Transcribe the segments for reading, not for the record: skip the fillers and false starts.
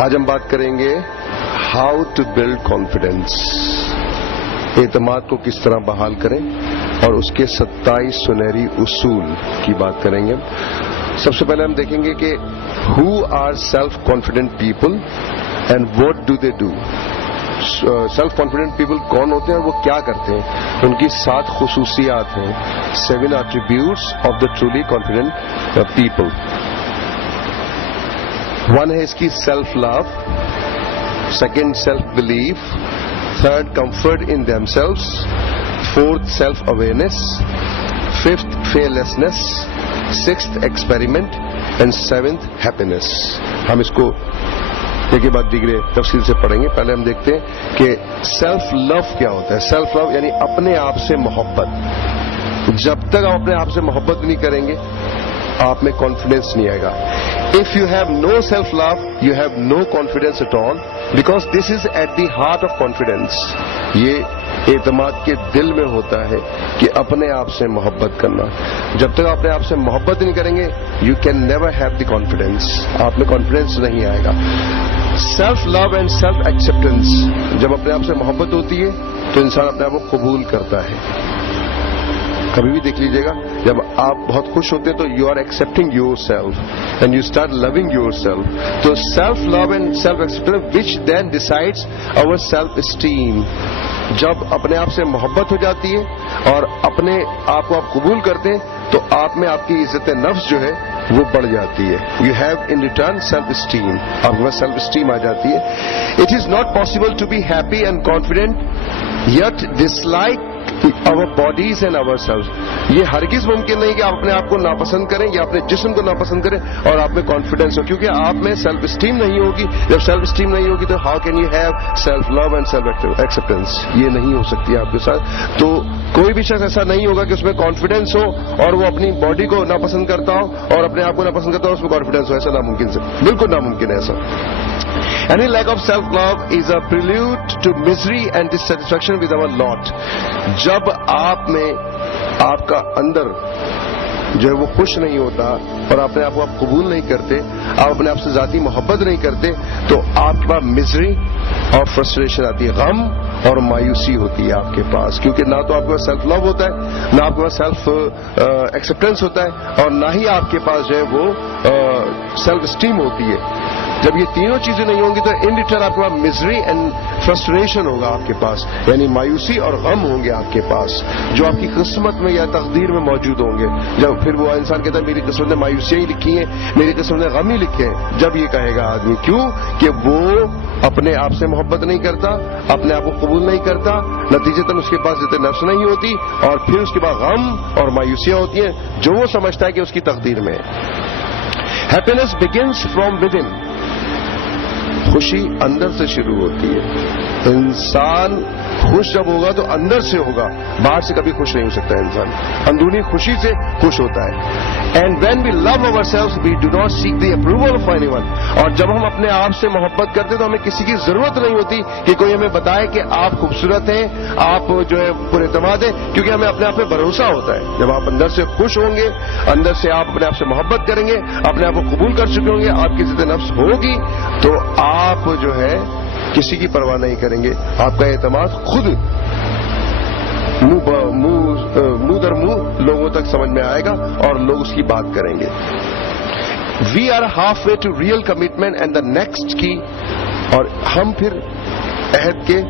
آج ہم بات کریں گے ہاؤ ٹو بلڈ کانفیڈینس، اعتماد کو کس طرح بحال کریں، اور اس کے 27 سنہری اصول کی بات کریں گے. سب سے پہلے ہم دیکھیں گے کہ who are self confident people and what do they do. Self confident people کون ہوتے ہیں اور وہ کیا کرتے ہیں، ان کی 7 خصوصیات ہیں. 7 attributes of the truly confident people. 1 ہے اس کی self love, 2 self belief, 3 comfort in themselves, 4 self awareness, 5 fearlessness, 6 experiment and 7 happiness. ہم اس کو ایک کے بعد دیگرے تفصیل سے پڑھیں گے. پہلے ہم دیکھتے ہیں کہ سیلف لو کیا ہوتا ہے. سیلف لو یعنی اپنے آپ سے محبت. جب تک آپ اپنے آپ سے محبت نہیں کریں گے آپ میں کانفیڈینس نہیں آئے گا. If you have no self-love, you have no confidence at all, because this is at the heart of confidence. یہ اعتماد کے دل میں ہوتا ہے کہ اپنے آپ سے محبت کرنا. جب تک آپ اپنے آپ سے محبت نہیں کریں گے you can never have the confidence. آپ میں کانفیڈینس نہیں آئے گا. Self love and self acceptance. جب اپنے آپ سے محبت ہوتی ہے تو انسان اپنے آپ کو قبول کرتا ہے. کبھی بھی دیکھ لیجیے گا جب آپ بہت خوش ہوتے ہیں تو you are accepting yourself and you start loving yourself. تو self love and self acceptance which then decides our self esteem. جب اپنے آپ سے محبت ہو جاتی ہے اور اپنے آپ کو آپ قبول کرتے ہیں تو آپ میں آپ کی عزت نفس جو ہے وہ بڑھ جاتی ہے. You have in return self esteem. آپ کے پاس سیلف اسٹیم آ جاتی ہے. It is not possible to be happy and confident yet dislike our bodies and ourselves. یہ ہرگز ممکن نہیں کہ آپ اپنے آپ کو ناپسند کریں یا اپنے جسم کو ناپسند کریں اور آپ میں کانفیڈنس ہو، کیونکہ آپ میں سیلف اسٹیم نہیں ہوگی. جب سیلف اسٹیم نہیں ہوگی تو how can you have self love and self acceptance. یہ نہیں ہو سکتی آپ کے ساتھ. تو کوئی بھی شخص ایسا نہیں ہوگا کہ اس میں کانفیڈنس ہو اور وہ اپنی باڈی کو ناپسند کرتا ہو اور اپنے آپ کو ناپسند کرتا ہو اس میں کانفیڈنس ہو. ایسا ناممکن سے بالکل ناممکن ہے ایسا. Any lack of self-love is a prelude to misery and dissatisfaction with our lot. جب آپ میں آپ کا اندر جو ہے وہ خوش نہیں ہوتا اور اپنے آپ کو آپ قبول نہیں کرتے، آپ اپنے آپ سے ذاتی محبت نہیں کرتے تو آپ کے پاس مزری اور فرسٹریشن آتی ہے، غم اور مایوسی ہوتی ہے آپ کے پاس. کیونکہ نہ تو آپ کے پاس سیلف لو ہوتا ہے، نہ آپ کے پاس سیلف ایکسیپٹینس ہوتا ہے، اور نہ ہی آپ کے پاس جو ہے وہ سیلف اسٹیم ہوتی ہے. جب یہ تینوں چیزیں نہیں ہوں گی تو ان ریٹرن آپ کے پاس مزری اینڈ فرسٹریشن ہوگا آپ کے پاس، یعنی مایوسی اور غم ہوں گے آپ کے پاس جو آپ کی قسمت میں یا تقدیر میں موجود ہوں گے. جب پھر وہ انسان کہتا ہے میری قسمت نے مایوسیاں ہی لکھی ہیں، میری قسمت نے غم ہی لکھے ہیں. جب یہ کہے گا آدمی، کیوں کہ وہ اپنے آپ سے محبت نہیں کرتا، اپنے آپ کو قبول نہیں کرتا، نتیجتاً اس کے پاس عزت نفس نہیں ہوتی اور پھر اس کے بعد غم اور مایوسیاں ہوتی ہیں جو وہ سمجھتا ہے کہ اس کی تقدیر میں ہے. Happiness begins from with in. خوشی اندر سے شروع ہوتی ہے. انسان خوش جب ہوگا تو اندر سے ہوگا، باہر سے کبھی خوش نہیں ہو سکتا. انسان اندرونی خوشی سے خوش ہوتا ہے. And when we love our self we do not seek the approval of anyone. اور جب ہم اپنے آپ سے محبت کرتے تو ہمیں کسی کی ضرورت نہیں ہوتی کہ کوئی ہمیں بتائے کہ آپ خوبصورت ہیں، آپ جو ہے پر اعتماد ہیں، کیونکہ ہمیں اپنے آپ پہ بھروسہ ہوتا ہے. جب آپ اندر سے خوش ہوں گے، اندر سے آپ اپنے آپ سے محبت کریں گے، اپنے آپ کو قبول کر چکے ہوں گے، آپ کی عزت نفس ہوگی تو آپ جو ہے کسی کی پرواہ نہیں کریں گے. آپ کا اعتماد خود منہ در منہ لوگوں تک سمجھ میں آئے گا اور لوگ اس کی بات کریں گے. We are half way to real commitment and the next key. اور ہم پھر عہد کے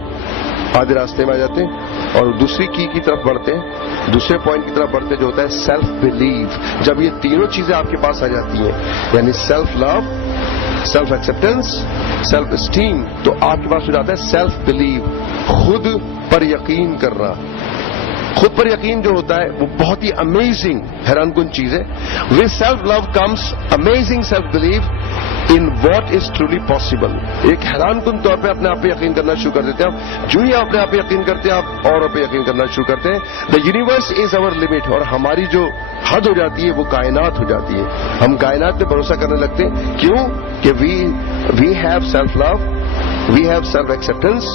آدھے راستے میں آ جاتے ہیں اور دوسری کی طرف بڑھتے ہیں، دوسرے پوائنٹ کی طرف بڑھتے ہیں جو ہوتا ہے سیلف بلیف. جب یہ تینوں چیزیں آپ کے پاس آ جاتی ہیں، یعنی self love, self acceptance, self esteem, تو آپ کے پاس ہو جاتا ہے سیلف بلیف، خود پر یقین کرنا. خود پر یقین جو ہوتا ہے وہ بہت ہی امیزنگ حیران کن چیز ہے. With self love comes amazing self belief in what is truly possible. ایک حیران کن طور پہ اپنے آپ پہ یقین کرنا شروع کر دیتے ہیں آپ. جو ہی آپ اپنے آپ پہ یقین کرتے ہیں آپ اوروں پہ یقین کرنا شروع کرتے ہیں. The universe is over limit. اور ہماری جو حد ہو جاتی ہے وہ کائنات ہو جاتی ہے. ہم کائنات پہ بھروسہ کرنے لگتے ہیں. کیوں کہ we have self love, we have self acceptance,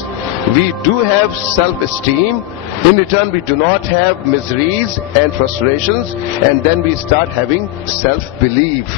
we do have self esteem, In return, we do not have miseries and frustrations, and then we start having self-belief.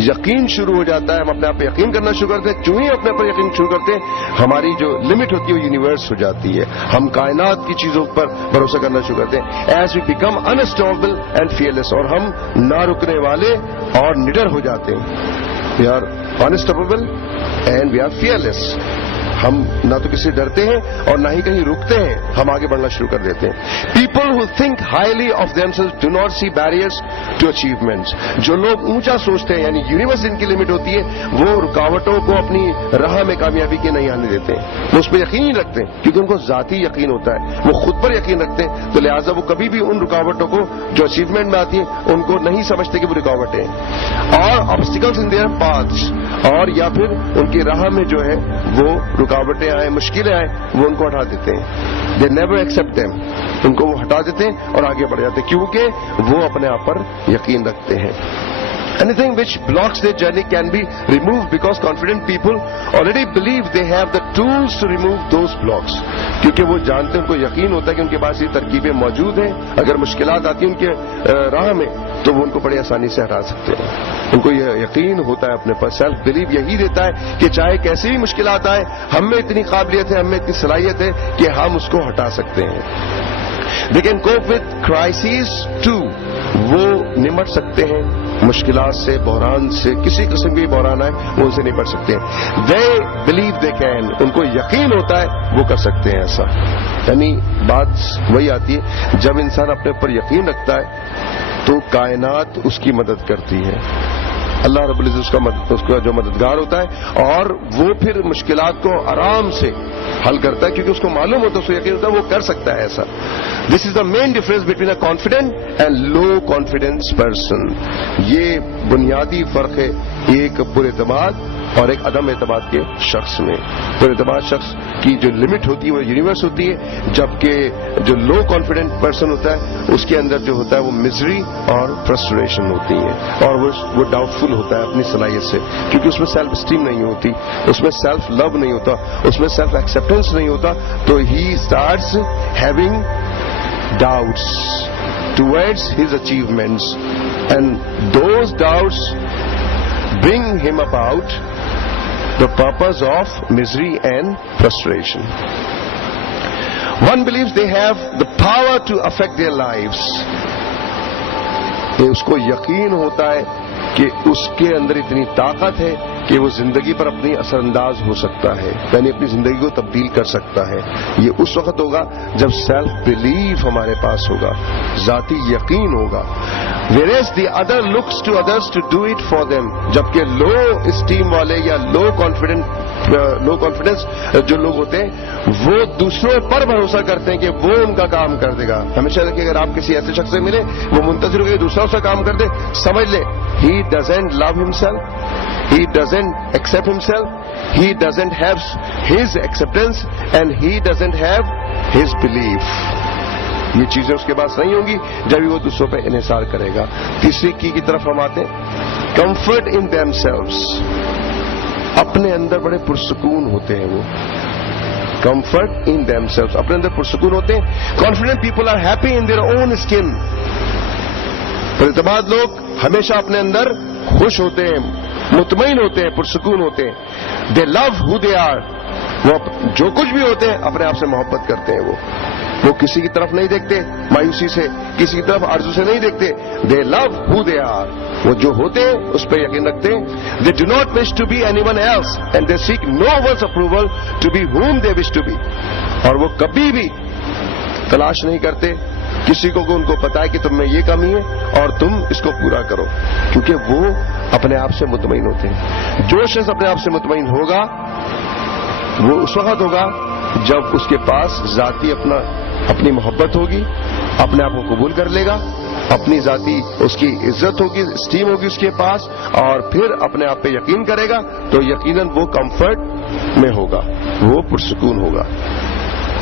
یقین شروع ہو جاتا ہے, ہم اپنے آپ پہ یقین کرنا شروع کرتے ہیں. جو ہی اپنے پر یقین شروع کرتے ہیں, ہماری جو لمٹ ہوتی ہے وہ یونیورس ہو جاتی ہے. ہم کائنات کی چیزوں پر بھروسہ کرنا شروع کرتے ہیں. As we become unstoppable and fearless, اور ہم نہ رکنے والے اور نڈر ہو جاتے ہیں. We are unstoppable and we are fearless. ہم نہ تو کسی سے ڈرتے ہیں اور نہ ہی کہیں رکتے ہیں, ہم آگے بڑھنا شروع کر دیتے ہیں. People who think highly of themselves do not see barriers to achievements. جو لوگ اونچا سوچتے ہیں, یعنی یونیورس ان کی لمٹ ہوتی ہے, وہ رکاوٹوں کو اپنی راہ میں کامیابی کے نہیں آنے دیتے ہیں. وہ اس پہ یقین رکھتے ہیں کیونکہ ان کو ذاتی یقین ہوتا ہے, وہ خود پر یقین رکھتے ہیں, تو لہٰذا وہ کبھی بھی ان رکاوٹوں کو جو اچیومنٹ میں آتی ہیں ان کو نہیں سمجھتے کہ وہ رکاوٹیں ہیں. اور obstacles in their paths, اور یا پھر ان کی راہ میں جو ہے وہ رکاوٹیں آئیں, مشکلیں آئیں, وہ ان کو ہٹا دیتے ہیں. They never accept them. ان کو وہ ہٹا دیتے ہیں اور آگے بڑھ جاتے ہیں کیونکہ وہ اپنے آپ پر یقین رکھتے ہیں. Anything which blocks their journey can be removed because confident people already believe they have the tools to remove those blocks. کیونکہ وہ جانتے ہیں, ان کو یقین ہوتا ہے کہ ان کے پاس یہ ترکیبیں موجود ہیں, اگر مشکلات آتی ہیں ان کے راہ میں تو وہ ان کو بڑی آسانی سے ہٹا سکتے ہیں. ان کو یہ یقین ہوتا ہے اپنے پر. سیلف بلیو یہی دیتا ہے کہ چاہے کیسی بھی مشکلات آئیں, ہم میں اتنی قابلیت ہے, ہم میں اتنی صلاحیت ہے کہ ہم اس کو ہٹا سکتے ہیں. They can cope with crises too. وہ نمٹ سکتے ہیں مشکلات سے, بحران سے, کسی قسم کی بحران آئے وہ ان سے نمٹ سکتے ہیں. They believe they can. ان کو یقین ہوتا ہے وہ کر سکتے ہیں ایسا. یعنی بات وہی آتی ہے, جب انسان اپنے اوپر یقین رکھتا ہے تو کائنات اس کی مدد کرتی ہے. اللہ رب العزت اس کا جو مددگار ہوتا ہے, اور وہ پھر مشکلات کو آرام سے حل کرتا ہے کیونکہ اس کو معلوم ہوتا ہے, اس کو یقین ہوتا ہے وہ کر سکتا ہے ایسا. This is the main difference between a confident and low confidence person. یہ بنیادی فرق ہے ایک پراعتماد اور ایک عدم اعتماد کے شخص میں. پراعتماد شخص کی جو لمٹ ہوتی ہے وہ یونیورس ہوتی ہے, جبکہ جو لو کانفیڈنٹ پرسن ہوتا ہے اس کے اندر جو ہوتا ہے وہ مزری اور فرسٹریشن ہوتی ہے, اور وہ ڈاؤٹ فل ہوتا ہے اپنی صلاحیت سے, کیونکہ اس میں سیلف اسٹیم نہیں ہوتی, اس میں سیلف لو نہیں ہوتا, اس میں سیلف ایکسپٹینس نہیں ہوتا. تو he starts having doubts towards his achievements, and those doubts bring him about the purpose of misery and frustration. One believes they have the power to affect their lives. اس کو یقین ہوتا ہے کہ اس کے اندر اتنی طاقت ہے کہ وہ زندگی پر اپنی اثر انداز ہو سکتا ہے, یعنی اپنی زندگی کو تبدیل کر سکتا ہے. یہ اس وقت ہوگا جب سیلف بلیف ہمارے پاس ہوگا, ذاتی یقین ہوگا. whereas the other looks to others to do it for them. جبکہ لو اسٹیم والے یا لو کانفیڈنس جو لوگ ہوتے ہیں وہ دوسروں پر بھروسہ کرتے ہیں کہ وہ ان کا کام کر دے گا. ہمیشہ دیکھیں اگر آپ کسی ایسے شخص سے ملے وہ منتظر ہو کہ دوسرا اس کا کام کر دے, سمجھ لے he doesn't love himself, he doesn't accept himself, he doesn't have his acceptance and he doesn't have his belief. یہ چیزیں اس کے پاس نہیں ہوں گی جب وہ دوسروں پہ انحصار کرے گا. تیسری کی طرف ہم آتے ہیں, کمفرٹ ان themselves. اپنے اندر بڑے پرسکون ہوتے ہیں وہ. کمفرٹ ان themselves, اپنے اندر پرسکون ہوتے ہیں. Confident people are happy in their own skin. پراعتماد لوگ ہمیشہ اپنے اندر خوش ہوتے ہیں, مطمئن ہوتے ہیں, پرسکون ہوتے ہیں. دے لو ہو دے آر. وہ جو کچھ بھی ہوتے ہیں اپنے آپ سے محبت کرتے ہیں. وہ کسی کی طرف نہیں دیکھتے مایوسی سے, کسی کی طرف آرزو سے نہیں دیکھتے. They love who they are. وہ جو ہوتے ہیں اس پہ یقین رکھتے ہیں. They do not wish to be anyone else and they seek no one's approval to be whom they wish to be. اور وہ کبھی بھی تلاش نہیں کرتے کسی کو ان کو پتا ہے کہ تم میں یہ کمی ہے اور تم اس کو پورا کرو, کیونکہ وہ اپنے آپ سے مطمئن ہوتے ہیں. جو شخص اپنے آپ سے مطمئن ہوگا وہ اس وقت ہوگا جب اس کے پاس ذاتی اپنی محبت ہوگی, اپنے آپ کو قبول کر لے گا, اپنی ذاتی اس کی عزت ہوگی, اسٹیم ہوگی اس کے پاس, اور پھر اپنے آپ پہ یقین کرے گا تو یقیناً وہ کمفرٹ میں ہوگا, وہ پرسکون ہوگا.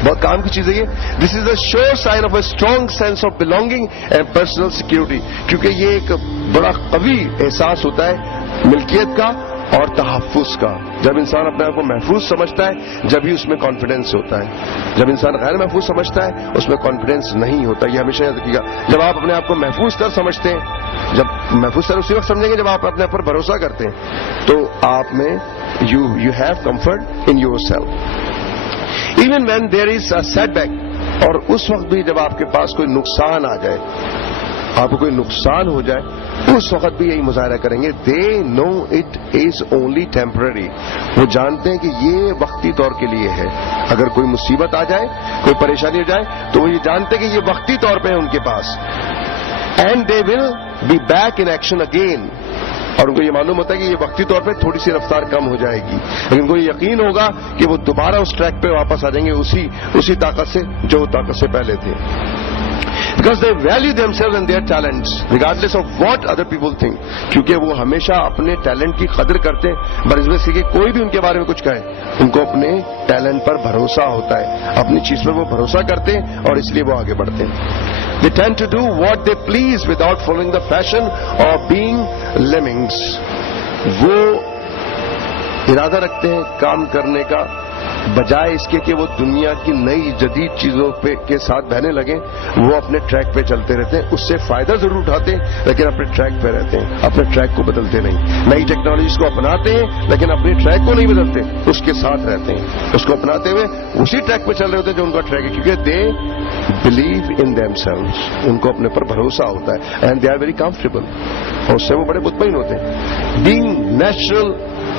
بہت کام کی چیز ہے یہ. This is a sure sign of a strong sense of belonging and personal security. کیونکہ یہ ایک بڑا قوی احساس ہوتا ہے ملکیت کا اور تحفظ کا. جب انسان اپنے آپ کو محفوظ سمجھتا ہے جب ہی اس میں کانفیڈنس ہوتا ہے. جب انسان غیر محفوظ سمجھتا ہے اس میں کانفیڈنس نہیں ہوتا. یہ ہمیشہ یاد رکھیے گا. جب آپ اپنے آپ کو محفوظ تر سمجھتے ہیں, جب محفوظ تر اسی وقت سمجھیں گے جب آپ اپنے آپ پر بھروسہ کرتے ہیں, تو آپ میں you have comfort in yourself. Even when there is a setback, اور اس وقت بھی جب آپ کے پاس کوئی نقصان آ جائے, آپ کو کوئی نقصان ہو جائے, اس وقت بھی یہی مظاہرہ کریں گے. دے نو اٹ از اونلی ٹیمپرری. وہ جانتے ہیں کہ یہ وقتی طور کے لیے ہے. اگر کوئی مصیبت آ جائے, کوئی پریشانی ہو جائے, تو وہ یہ جانتے ہیں کہ یہ وقتی طور پہ ہے ان کے پاس. And they will be back in action again. اور ان کو یہ معلوم ہوتا ہے کہ یہ وقتی طور پہ تھوڑی سی رفتار کم ہو جائے گی, لیکن ان کو یہ یقین ہوگا کہ وہ دوبارہ اس ٹریک پہ واپس آ جائیں گے اسی طاقت سے جو طاقت سے پہلے تھے. Because they value themselves and their talents regardless of what other people think. کیونکہ وہ ہمیشہ اپنے ٹیلنٹ کی قدر کرتے ہیں بنسبت سے کہ کوئی بھی ان کے بارے میں کچھ کہے. ان کو اپنے ٹیلنٹ پر بھروسہ ہوتا ہے, اپنی چیز پر وہ بھروسہ کرتے ہیں اور اس لیے وہ آگے بڑھتے ہیں. They tend to do what they please without following the fashion or being lemmings. وہ ارادہ رکھتے ہیں کام کرنے کا بجائے اس کے کہ وہ دنیا کی نئی جدید چیزوں کے ساتھ بہنے لگیں. وہ اپنے ٹریک پہ چلتے رہتے ہیں, اس سے فائدہ ضرور اٹھاتے ہیں لیکن اپنے ٹریک پہ رہتے ہیں, اپنے ٹریک کو بدلتے نہیں. نئی ٹیکنالوجیز کو اپناتے ہیں لیکن اپنے ٹریک کو نہیں بدلتے, اس کے ساتھ رہتے ہیں. اس کو اپناتے ہوئے اسی ٹریک پہ چل رہے ہوتے ہیں جو ان کا ٹریک ہے, کیونکہ they believe in themselves. ان کو اپنے پر بھروسہ ہوتا ہے and they are very comfortable, اور اس سے وہ بڑے مطمئن ہوتے ہیں. Being natural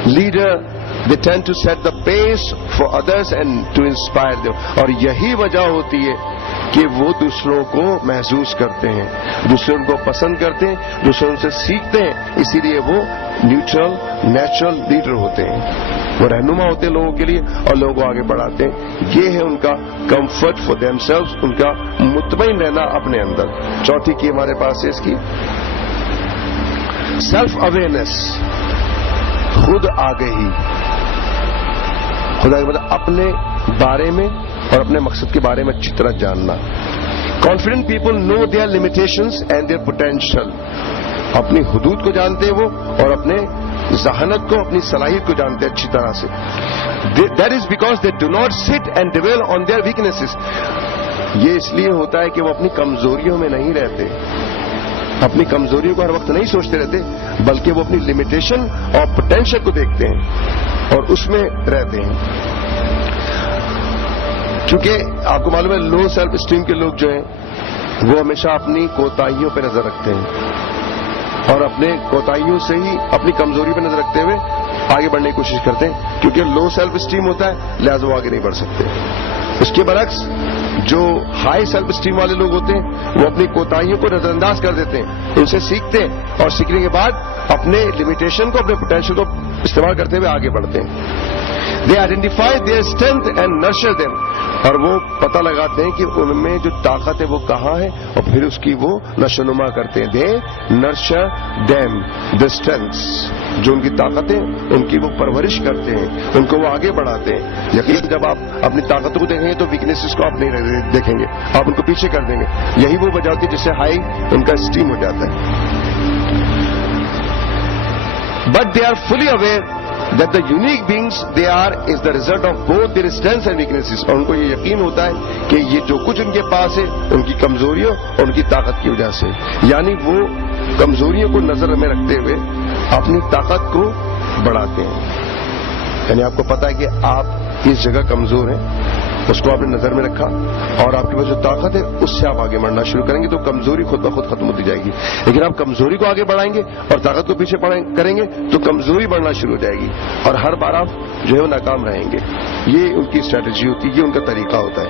leader, they tend to set the pace for others and to inspire them. اور یہی وجہ ہوتی ہے کہ وہ دوسروں کو محسوس کرتے ہیں, دوسرے ان کو پسند کرتے ہیں, دوسرے ان سے سیکھتے ہیں. اسی لیے وہ نیوٹرل نیچرل لیڈر ہوتے ہیں. وہ رہنما ہوتے ہیں لوگوں کے لیے اور لوگوں کو آگے بڑھاتے ہیں. یہ ہے ان کا کمفرٹ فار دیم سیلوز, ان کا مطمئن رہنا اپنے اندر. چوتھی کی ہمارے پاس ہے اس کی سیلف اویئرنیس, خود آگہی. خدا کے مطلب اپنے بارے میں اور اپنے مقصد کے بارے میں اچھی طرح جاننا. Confident people know their limitations and their potential. اپنی حدود کو جانتے ہیں وہ, اور اپنے ذہانت کو, اپنی صلاحیت کو جانتے ہیں اچھی طرح سے. That is because they do not sit and dwell on their weaknesses. یہ اس لیے ہوتا ہے کہ وہ اپنی کمزوریوں میں نہیں رہتے, اپنی کمزوریوں کو ہر وقت نہیں سوچتے رہتے, بلکہ وہ اپنی لمیٹیشن اور پوٹینشیل کو دیکھتے ہیں اور اس میں رہتے ہیں. کیونکہ آپ کو معلوم ہے لو سیلف اسٹیم کے لوگ جو ہیں وہ ہمیشہ اپنی کوتاہیوں پہ نظر رکھتے ہیں اور اپنے کوتاہیوں سے ہی اپنی کمزوری پہ نظر رکھتے ہوئے آگے بڑھنے کی کوشش کرتے ہیں. کیونکہ لو سیلف اسٹیم ہوتا ہے لہذا وہ آگے نہیں بڑھ سکتے. اس کے برعکس جو ہائی سیلف اسٹیم والے لوگ ہوتے ہیں وہ اپنی کوتاہیوں کو نظر انداز کر دیتے ہیں, ان سے سیکھتے ہیں اور سیکھنے کے بعد اپنے لمیٹیشن کو, اپنے پوٹینشیل کو استعمال کرتے ہوئے آگے بڑھتے ہیں. They identify their strength and nurture them. اور وہ پتہ لگاتے ہیں کہ ان میں جو طاقت ہے وہ کہاں ہے اور پھر اس کی وہ نشو نما کرتے ہیں. دے نرچر دیم دا اسٹرینتھس. جو ان کی طاقت ہے ان کی وہ پرورش کرتے ہیں, ان کو وہ آگے بڑھاتے ہیں. یقین جب آپ اپنی طاقتوں کو دیکھیں گے تو ویکنیسز کو آپ نہیں دیکھیں گے, آپ ان کو پیچھے کر دیں گے. یہی وہ وجہ ہوتی ہے جس سے ہائی ان کا اسٹیم ہو جاتا ہے. But they are fully aware that the unique beings they are is the result of both their strengths and weaknesses. اور ان کو یہ یقین ہوتا ہے کہ یہ جو کچھ ان کے پاس ہے ان کی کمزوریوں اور ان کی طاقت کی وجہ سے, یعنی وہ کمزوریوں کو نظر میں رکھتے ہوئے اپنی طاقت کو بڑھاتے ہیں. یعنی آپ کو پتا ہے کہ آپ اس جگہ کمزور ہیں, اس کو آپ نے نظر میں رکھا اور آپ کے پاس جو طاقت ہے اس سے آپ آگے بڑھنا شروع کریں گے تو کمزوری خود بخود ختم ہوتی جائے گی. لیکن آپ کمزوری کو آگے بڑھائیں گے اور طاقت کو پیچھے کریں گے تو کمزوری بڑھنا شروع ہو جائے گی اور ہر بار آپ جو ہے وہ ناکام رہیں گے. یہ ان کی اسٹریٹجی ہوتی ہے, یہ ان کا طریقہ ہوتا ہے.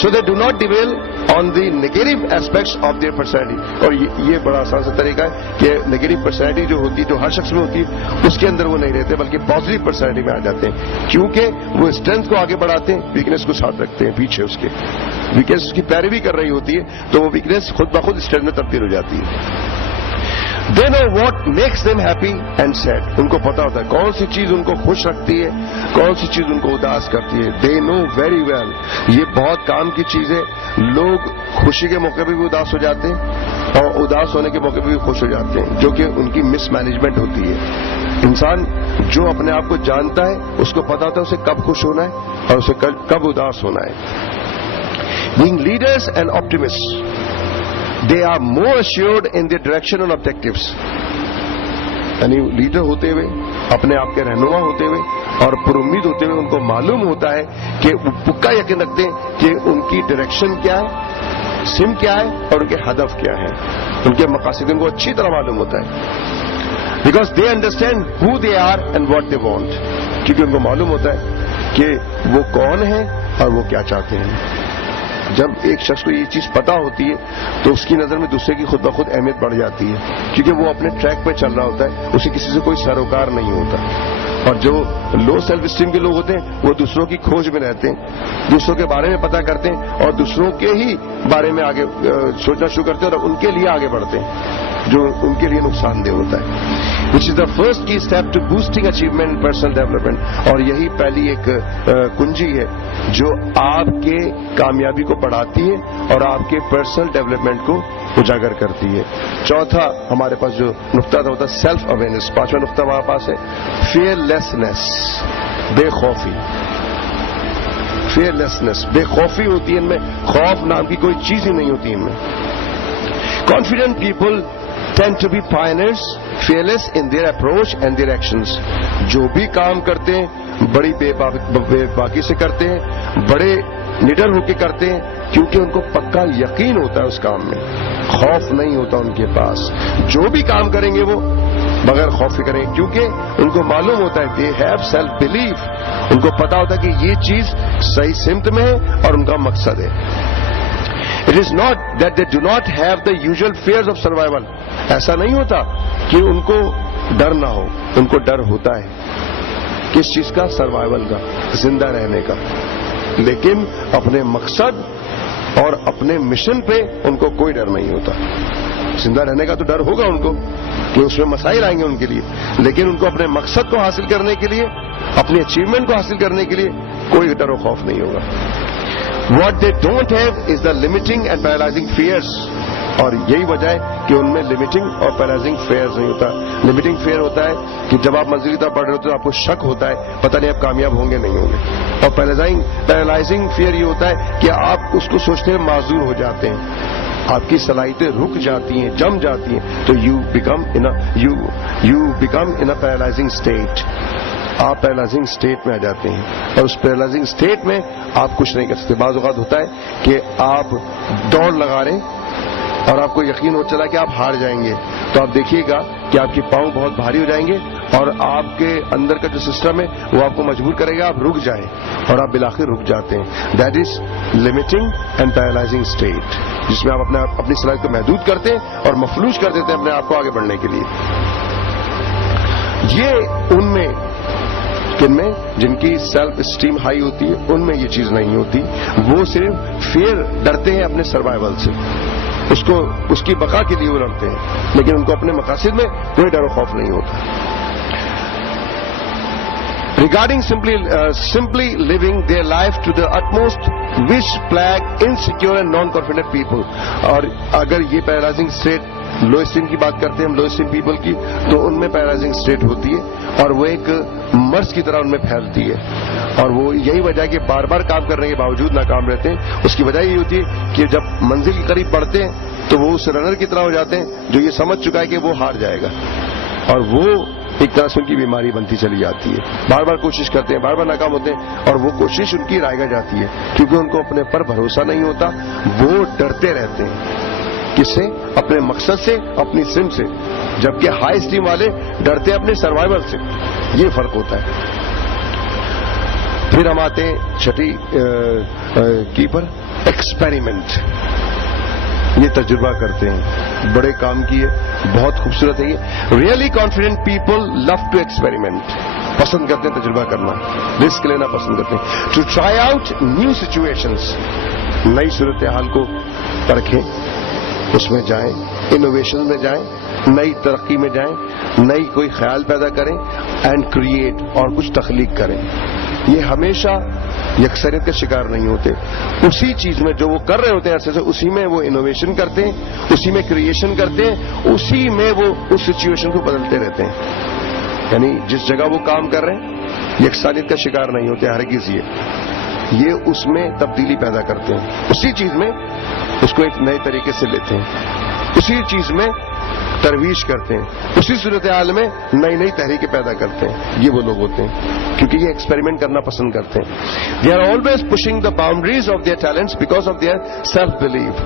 So they do not dwell on the negative aspects of their personality. اور یہ بڑا آسان سا طریقہ ہے کہ نیگیٹو پرسنالٹی جو ہوتی ہے جو ہر شخص میں ہوتی ہے اس کے اندر وہ نہیں رہتے بلکہ پازیٹو پرسنالٹی میں آ جاتے ہیں, کیونکہ وہ اسٹرینتھ کو آگے بڑھاتے ہیں, ویکنیس کو ساتھ رکھتے ہیں پیچھے. اس کے ویکنیس اس کی پیروی کر رہی ہوتی ہے تو وہ ویکنیس خود بخود اسٹرینتھ میں تبدیل ہو جاتی ہے. They know what makes them happy and sad. ان کو پتا ہوتا ہے کون سی چیز ان کو خوش رکھتی ہے, کون سی چیز ان کو اداس کرتی ہے. They know very well. یہ بہت کام کی چیز ہے. لوگ خوشی کے موقع پہ بھی اداس ہو جاتے ہیں اور اداس ہونے کے موقع پہ بھی خوش ہو جاتے ہیں, جو کہ ان کی مس مینجمنٹ ہوتی ہے. انسان جو اپنے آپ کو جانتا ہے اس کو پتا ہوتا ہے اسے کب خوش ہونا ہے اور اسے کب اداس ہونا ہے. Being leaders and optimists, they are more assured in their direction and objectives. یعنی لیڈر ہوتے ہوئے, اپنے آپ کے رہنما ہوتے ہوئے اور پر امید ہوتے ہوئے ان کو معلوم ہوتا ہے کہ وہ پکا یقین رکھتے ہیں کہ ان کی ڈائریکشن کیا ہے, سم کیا ہے اور ان کے ہدف کیا ہے, ان کے مقاصد ان کو اچھی طرح معلوم ہوتا ہے. Because they understand who they are and what they want, کیونکہ ان کو معلوم ہوتا ہے کہ وہ کون ہیں اور وہ کیا چاہتے ہیں. جب ایک شخص کو یہ چیز پتا ہوتی ہے تو اس کی نظر میں دوسرے کی خود بخود اہمیت بڑھ جاتی ہے, کیونکہ وہ اپنے ٹریک پہ چل رہا ہوتا ہے, اسے کسی سے کوئی سروکار نہیں ہوتا. اور جو لو سیلف اسٹیم کے لوگ ہوتے ہیں وہ دوسروں کی کھوج میں رہتے ہیں, دوسروں کے بارے میں پتا کرتے ہیں اور دوسروں کے ہی بارے میں آگے سوچنا شروع کرتے ہیں اور ان کے لیے آگے بڑھتے ہیں جو ان کے لیے نقصان دہ ہوتا ہے. Which is the first key step to boosting achievement and personal development. اور یہی پہلی ایک کنجی ہے جو آپ کے کامیابی کو بڑھاتی ہے اور آپ کے پرسنل ڈیولپمنٹ کو اجاگر کرتی ہے. چوتھا ہمارے پاس جو نقطہ تھا ہوتا سیلف اویئرنیس. پانچواں نقطہ ہمارے پاس ہے فیئر لیسنس, بے خوفی. فیئر لیسنس, بے خوفی ہوتی ہے ان میں, خوف نام کی کوئی چیز ہی نہیں ہوتی ان میں. Confident people tend to be pioneers, fearless in their approach and their actions. جو بھی کام کرتے ہیں بڑی بے باکی سے کرتے ہیں, بڑے نڈر ہو کے کرتے ہیں, کیونکہ ان کو پکا یقین ہوتا ہے اس کام میں, خوف نہیں ہوتا ان کے پاس. جو بھی کام کریں گے وہ بغیر خوف کریں گے, کیونکہ ان کو معلوم ہوتا ہے they have self belief. ان کو پتا ہوتا ہے کہ یہ چیز صحیح سمت میں ہے اور ان کا مقصد ہے. It is not that they do not have the usual fears of survival. ایسا نہیں ہوتا کہ ان کو ڈر نہ ہو, ان کو ڈر ہوتا ہے. کس چیز کا؟ سروائیول کا, زندہ رہنے کا. لیکن اپنے مقصد اور اپنے مشن پہ ان کو کوئی ڈر نہیں ہوتا. زندہ رہنے کا تو ڈر ہوگا ان کو کہ اس میں مسائل آئیں گے ان کے لیے, لیکن ان کو اپنے مقصد کو حاصل کرنے کے لیے, اپنی اچیومنٹ کو حاصل کرنے کے لیے کوئی ڈر و خوف نہیں ہوگا. What they don't have is the limiting and paralyzing fears. اور یہی وجہ ہے کہ ان میں لمیٹنگ اور پیرالائزنگ فیئر نہیں ہوتا. لمیٹنگ فیئر ہوتا ہے کہ جب آپ منزل کی طرف بڑھ رہے ہوتے تو آپ کو شک ہوتا ہے, پتہ نہیں آپ کامیاب ہوں گے نہیں ہوں گے. اور پیرالائزنگ فیئر یہ ہوتا ہے کہ آپ اس کو سوچتے ہیں معذور ہو جاتے ہیں, آپ کی صلاحیتیں رک جاتی ہیں, جم جاتی ہیں, تو you become in a paralysing state. آپ پیرالائزنگ اسٹیٹ میں آ جاتے ہیں اور اس پیرالائزنگ اسٹیٹ میں آپ کچھ نہیں کر سکتے. بعض اوقات ہوتا ہے کہ آپ دوڑ لگا رہے ہیں اور آپ کو یقین ہو چلا کہ آپ ہار جائیں گے, تو آپ دیکھیے گا کہ آپ کے پاؤں بہت بھاری ہو جائیں گے اور آپ کے اندر کا جو سسٹم ہے وہ آپ کو مجبور کرے گا آپ رک جائیں, اور آپ بالآخر رک جاتے ہیں. That is limiting and paralysing state, جس میں آپ اپنی صلاحیت کو محدود کرتے ہیں اور مفلوج کر دیتے ہیں اپنے آپ کو آگے بڑھنے کے لیے. یہ ان میں جن کی سیلف اسٹیم ہائی ہوتی ہے ان میں یہ چیز نہیں ہوتی. وہ صرف فیئر, ڈرتے ہیں اپنے سروائیول سے, اس کی بقا کے لیے وہ لڑتے ہیں, لیکن ان کو اپنے مقاصد میں کوئی ڈر و خوف نہیں ہوتا. Regarding simply living their life to the utmost, which plague insecure and non-confident people. اور اگر یہ پیرالائزنگ اسٹیٹ لو اسٹیم کی بات کرتے ہیں ہم, لو اسٹیم پیپل کی, تو ان میں پیرالائزنگ اسٹیٹ ہوتی ہے اور وہ ایک مرض کی طرح ان میں پھیلتی ہے. اور وہ یہی وجہ ہے کہ بار بار کام کرنے کے باوجود ناکام رہتے ہیں. اس کی وجہ یہ ہوتی ہے کہ جب منزل کے قریب بڑھتے ہیں تو وہ اس رنر کی طرح ہو جاتے ہیں جو یہ سمجھ چکا ہے کہ وہ ہار جائے گا, اور وہ ایک طرح سے ان کی بیماری بنتی چلی جاتی ہے. بار بار کوشش کرتے ہیں, بار بار ناکام ہوتے ہیں, اور وہ کوشش ان کی رائگا جاتی ہے کیونکہ ان کو اپنے پر بھروسہ نہیں ہوتا. وہ ڈرتے رہتے ہیں, کس سے؟ اپنے مقصد سے, اپنی سم سے, جبکہ ہائی اسٹیم والے ڈرتے ہیں اپنے سروائیول سے. یہ فرق ہوتا ہے. پھر ہم آتے ہیں چھٹی کی پر, ایکسپیریمنٹ. یہ تجربہ کرتے ہیں, بڑے کام کیے, بہت خوبصورت ہے یہ. Really confident people love to experiment. پسند کرتے ہیں تجربہ کرنا, رسک لینا پسند کرتے ہیں. To try out new situations, نئی صورتحال کو پرکھیں, اس میں جائیں, انوویشن میں جائیں, نئی ترقی میں جائیں, نئی کوئی خیال پیدا کریں, اینڈ کریٹ, اور کچھ تخلیق کریں. یہ ہمیشہ یکسریت کا شکار نہیں ہوتے. اسی چیز میں جو وہ کر رہے ہوتے ہیں عرصے سے, اسی میں وہ انوویشن کرتے ہیں, اسی میں کریشن کرتے ہیں, اسی میں وہ اس سچویشن کو بدلتے رہتے ہیں. یعنی جس جگہ وہ کام کر رہے ہیں یکسانیت کا شکار نہیں ہوتے ہرگز، یہ اس میں تبدیلی پیدا کرتے ہیں، اسی چیز میں اس کو ایک نئے طریقے سے لیتے ہیں، اسی چیز میں ترویج کرتے ہیں، اسی صورتحال میں نئی نئی تحریکیں پیدا کرتے ہیں. یہ وہ لوگ ہوتے ہیں کیونکہ یہ ایکسپیریمنٹ کرنا پسند کرتے ہیں. They are always pushing the boundaries of their talents because of their self belief.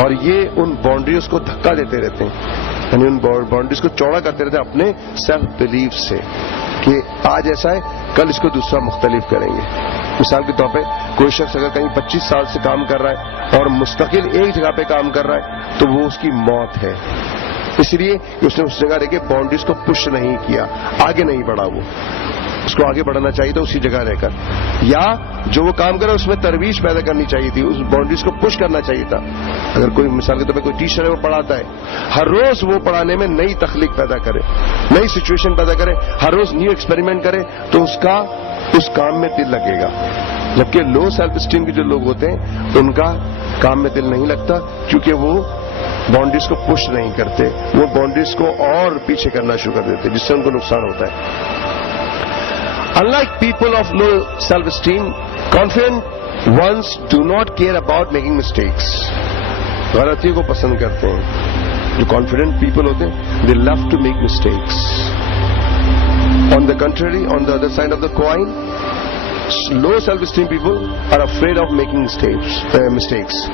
اور یہ ان باؤنڈریز کو دھکا دیتے رہتے ہیں، یعنی ان باؤنڈریز کو چوڑا کرتے رہتے ہیں اپنے سیلف بلیف سے کہ آج ایسا ہے کل اس کو دوسرا مختلف کریں گے. مثال کے طور پہ کوئی شخص اگر کہیں 25 سال سے کام کر رہا ہے اور مستقل ایک جگہ پہ کام کر رہا ہے تو وہ اس کی موت ہے، اس لیے کہ اس نے اس جگہ رہ کے باؤنڈریز کو پش نہیں کیا، آگے نہیں بڑھا. وہ اس کو آگے بڑھنا چاہیے تھا اسی جگہ رہ کر، یا جو وہ کام کرے اس میں ترویج پیدا کرنی چاہیے تھی، اس باؤنڈریز کو پش کرنا چاہیے تھا. اگر کوئی مثال کے طور پہ کوئی ٹیچر ہے وہ پڑھاتا ہے، ہر روز وہ پڑھانے میں نئی تخلیق پیدا کرے، نئی سچویشن پیدا کرے، ہر روز نیو ایکسپیریمنٹ کرے تو اس کا اس کام میں دل لگے گا. جبکہ لو سیلف اسٹیم کے جو لوگ ہوتے ہیں ان کا کام میں دل نہیں لگتا کیونکہ وہ باؤنڈریز کو پش نہیں کرتے، وہ باؤنڈریز کو اور پیچھے کرنا شروع کر دیتے جس سے ان کو نقصان ہوتا ہے. Unlike people of low self-esteem, confident ones do not care about making mistakes. غلطیوں کو پسند کرتے ہیں. جو confident people ہوتے ہیں they love to make mistakes. On the contrary, on the other side of the coin, low self-esteem people are afraid of making mistakes.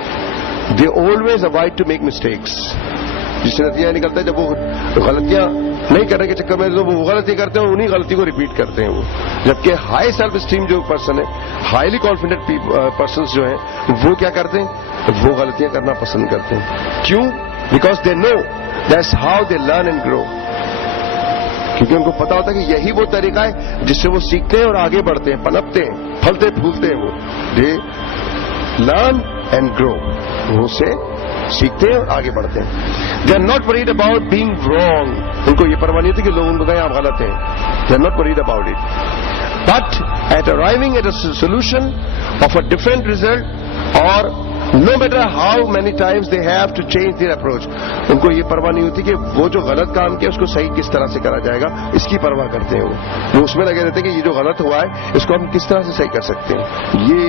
They always avoid to make mistakes. جس سے نتیجہ نکلتا ہے جب وہ غلطیاں نہیں کرنے کے چکر میں تو وہ غلطی کرتے ہیں اور انہی غلطی کو ریپیٹ کرتے ہیں وہ. جبکہ ہائی سیلف اسٹیم جو پرسن ہے، ہائیلی کانفیڈنٹ پرسنس جو ہیں وہ کیا کرتے ہیں؟ وہ غلطیاں کرنا پسند کرتے ہیں. کیوں؟ Because they know that's how they learn and grow. کیونکہ ان کو پتا ہوتا ہے کہ یہی وہ طریقہ ہے جس سے وہ سیکھتے ہیں اور آگے بڑھتے ہیں، پنپتے ہیں، پھلتے پھولتے ہیں. وہ دے لرن اینڈ گرو، وہ سے سیکھتے ہیں اور آگے بڑھتے ہیں. They are not worried about being wrong. ان کو یہ پرواہ نہیں ہوتی کہ لوگ ان کو کہیں آپ غلط ہیں. They are not worried about it. But at arriving at a solution of a different result اور no matter how many times they have to change their approach. ان کو یہ پرواہ نہیں ہوتی کہ وہ جو غلط کام کیا اس کو صحیح کس طرح سے کرا جائے گا، اس کی پرواہ کرتے ہیں. وہ اس میں لگے رہتے ہیں کہ یہ جو غلط ہوا ہے اس کو ہم کس طرح سے صحیح کر سکتے ہیں. یہ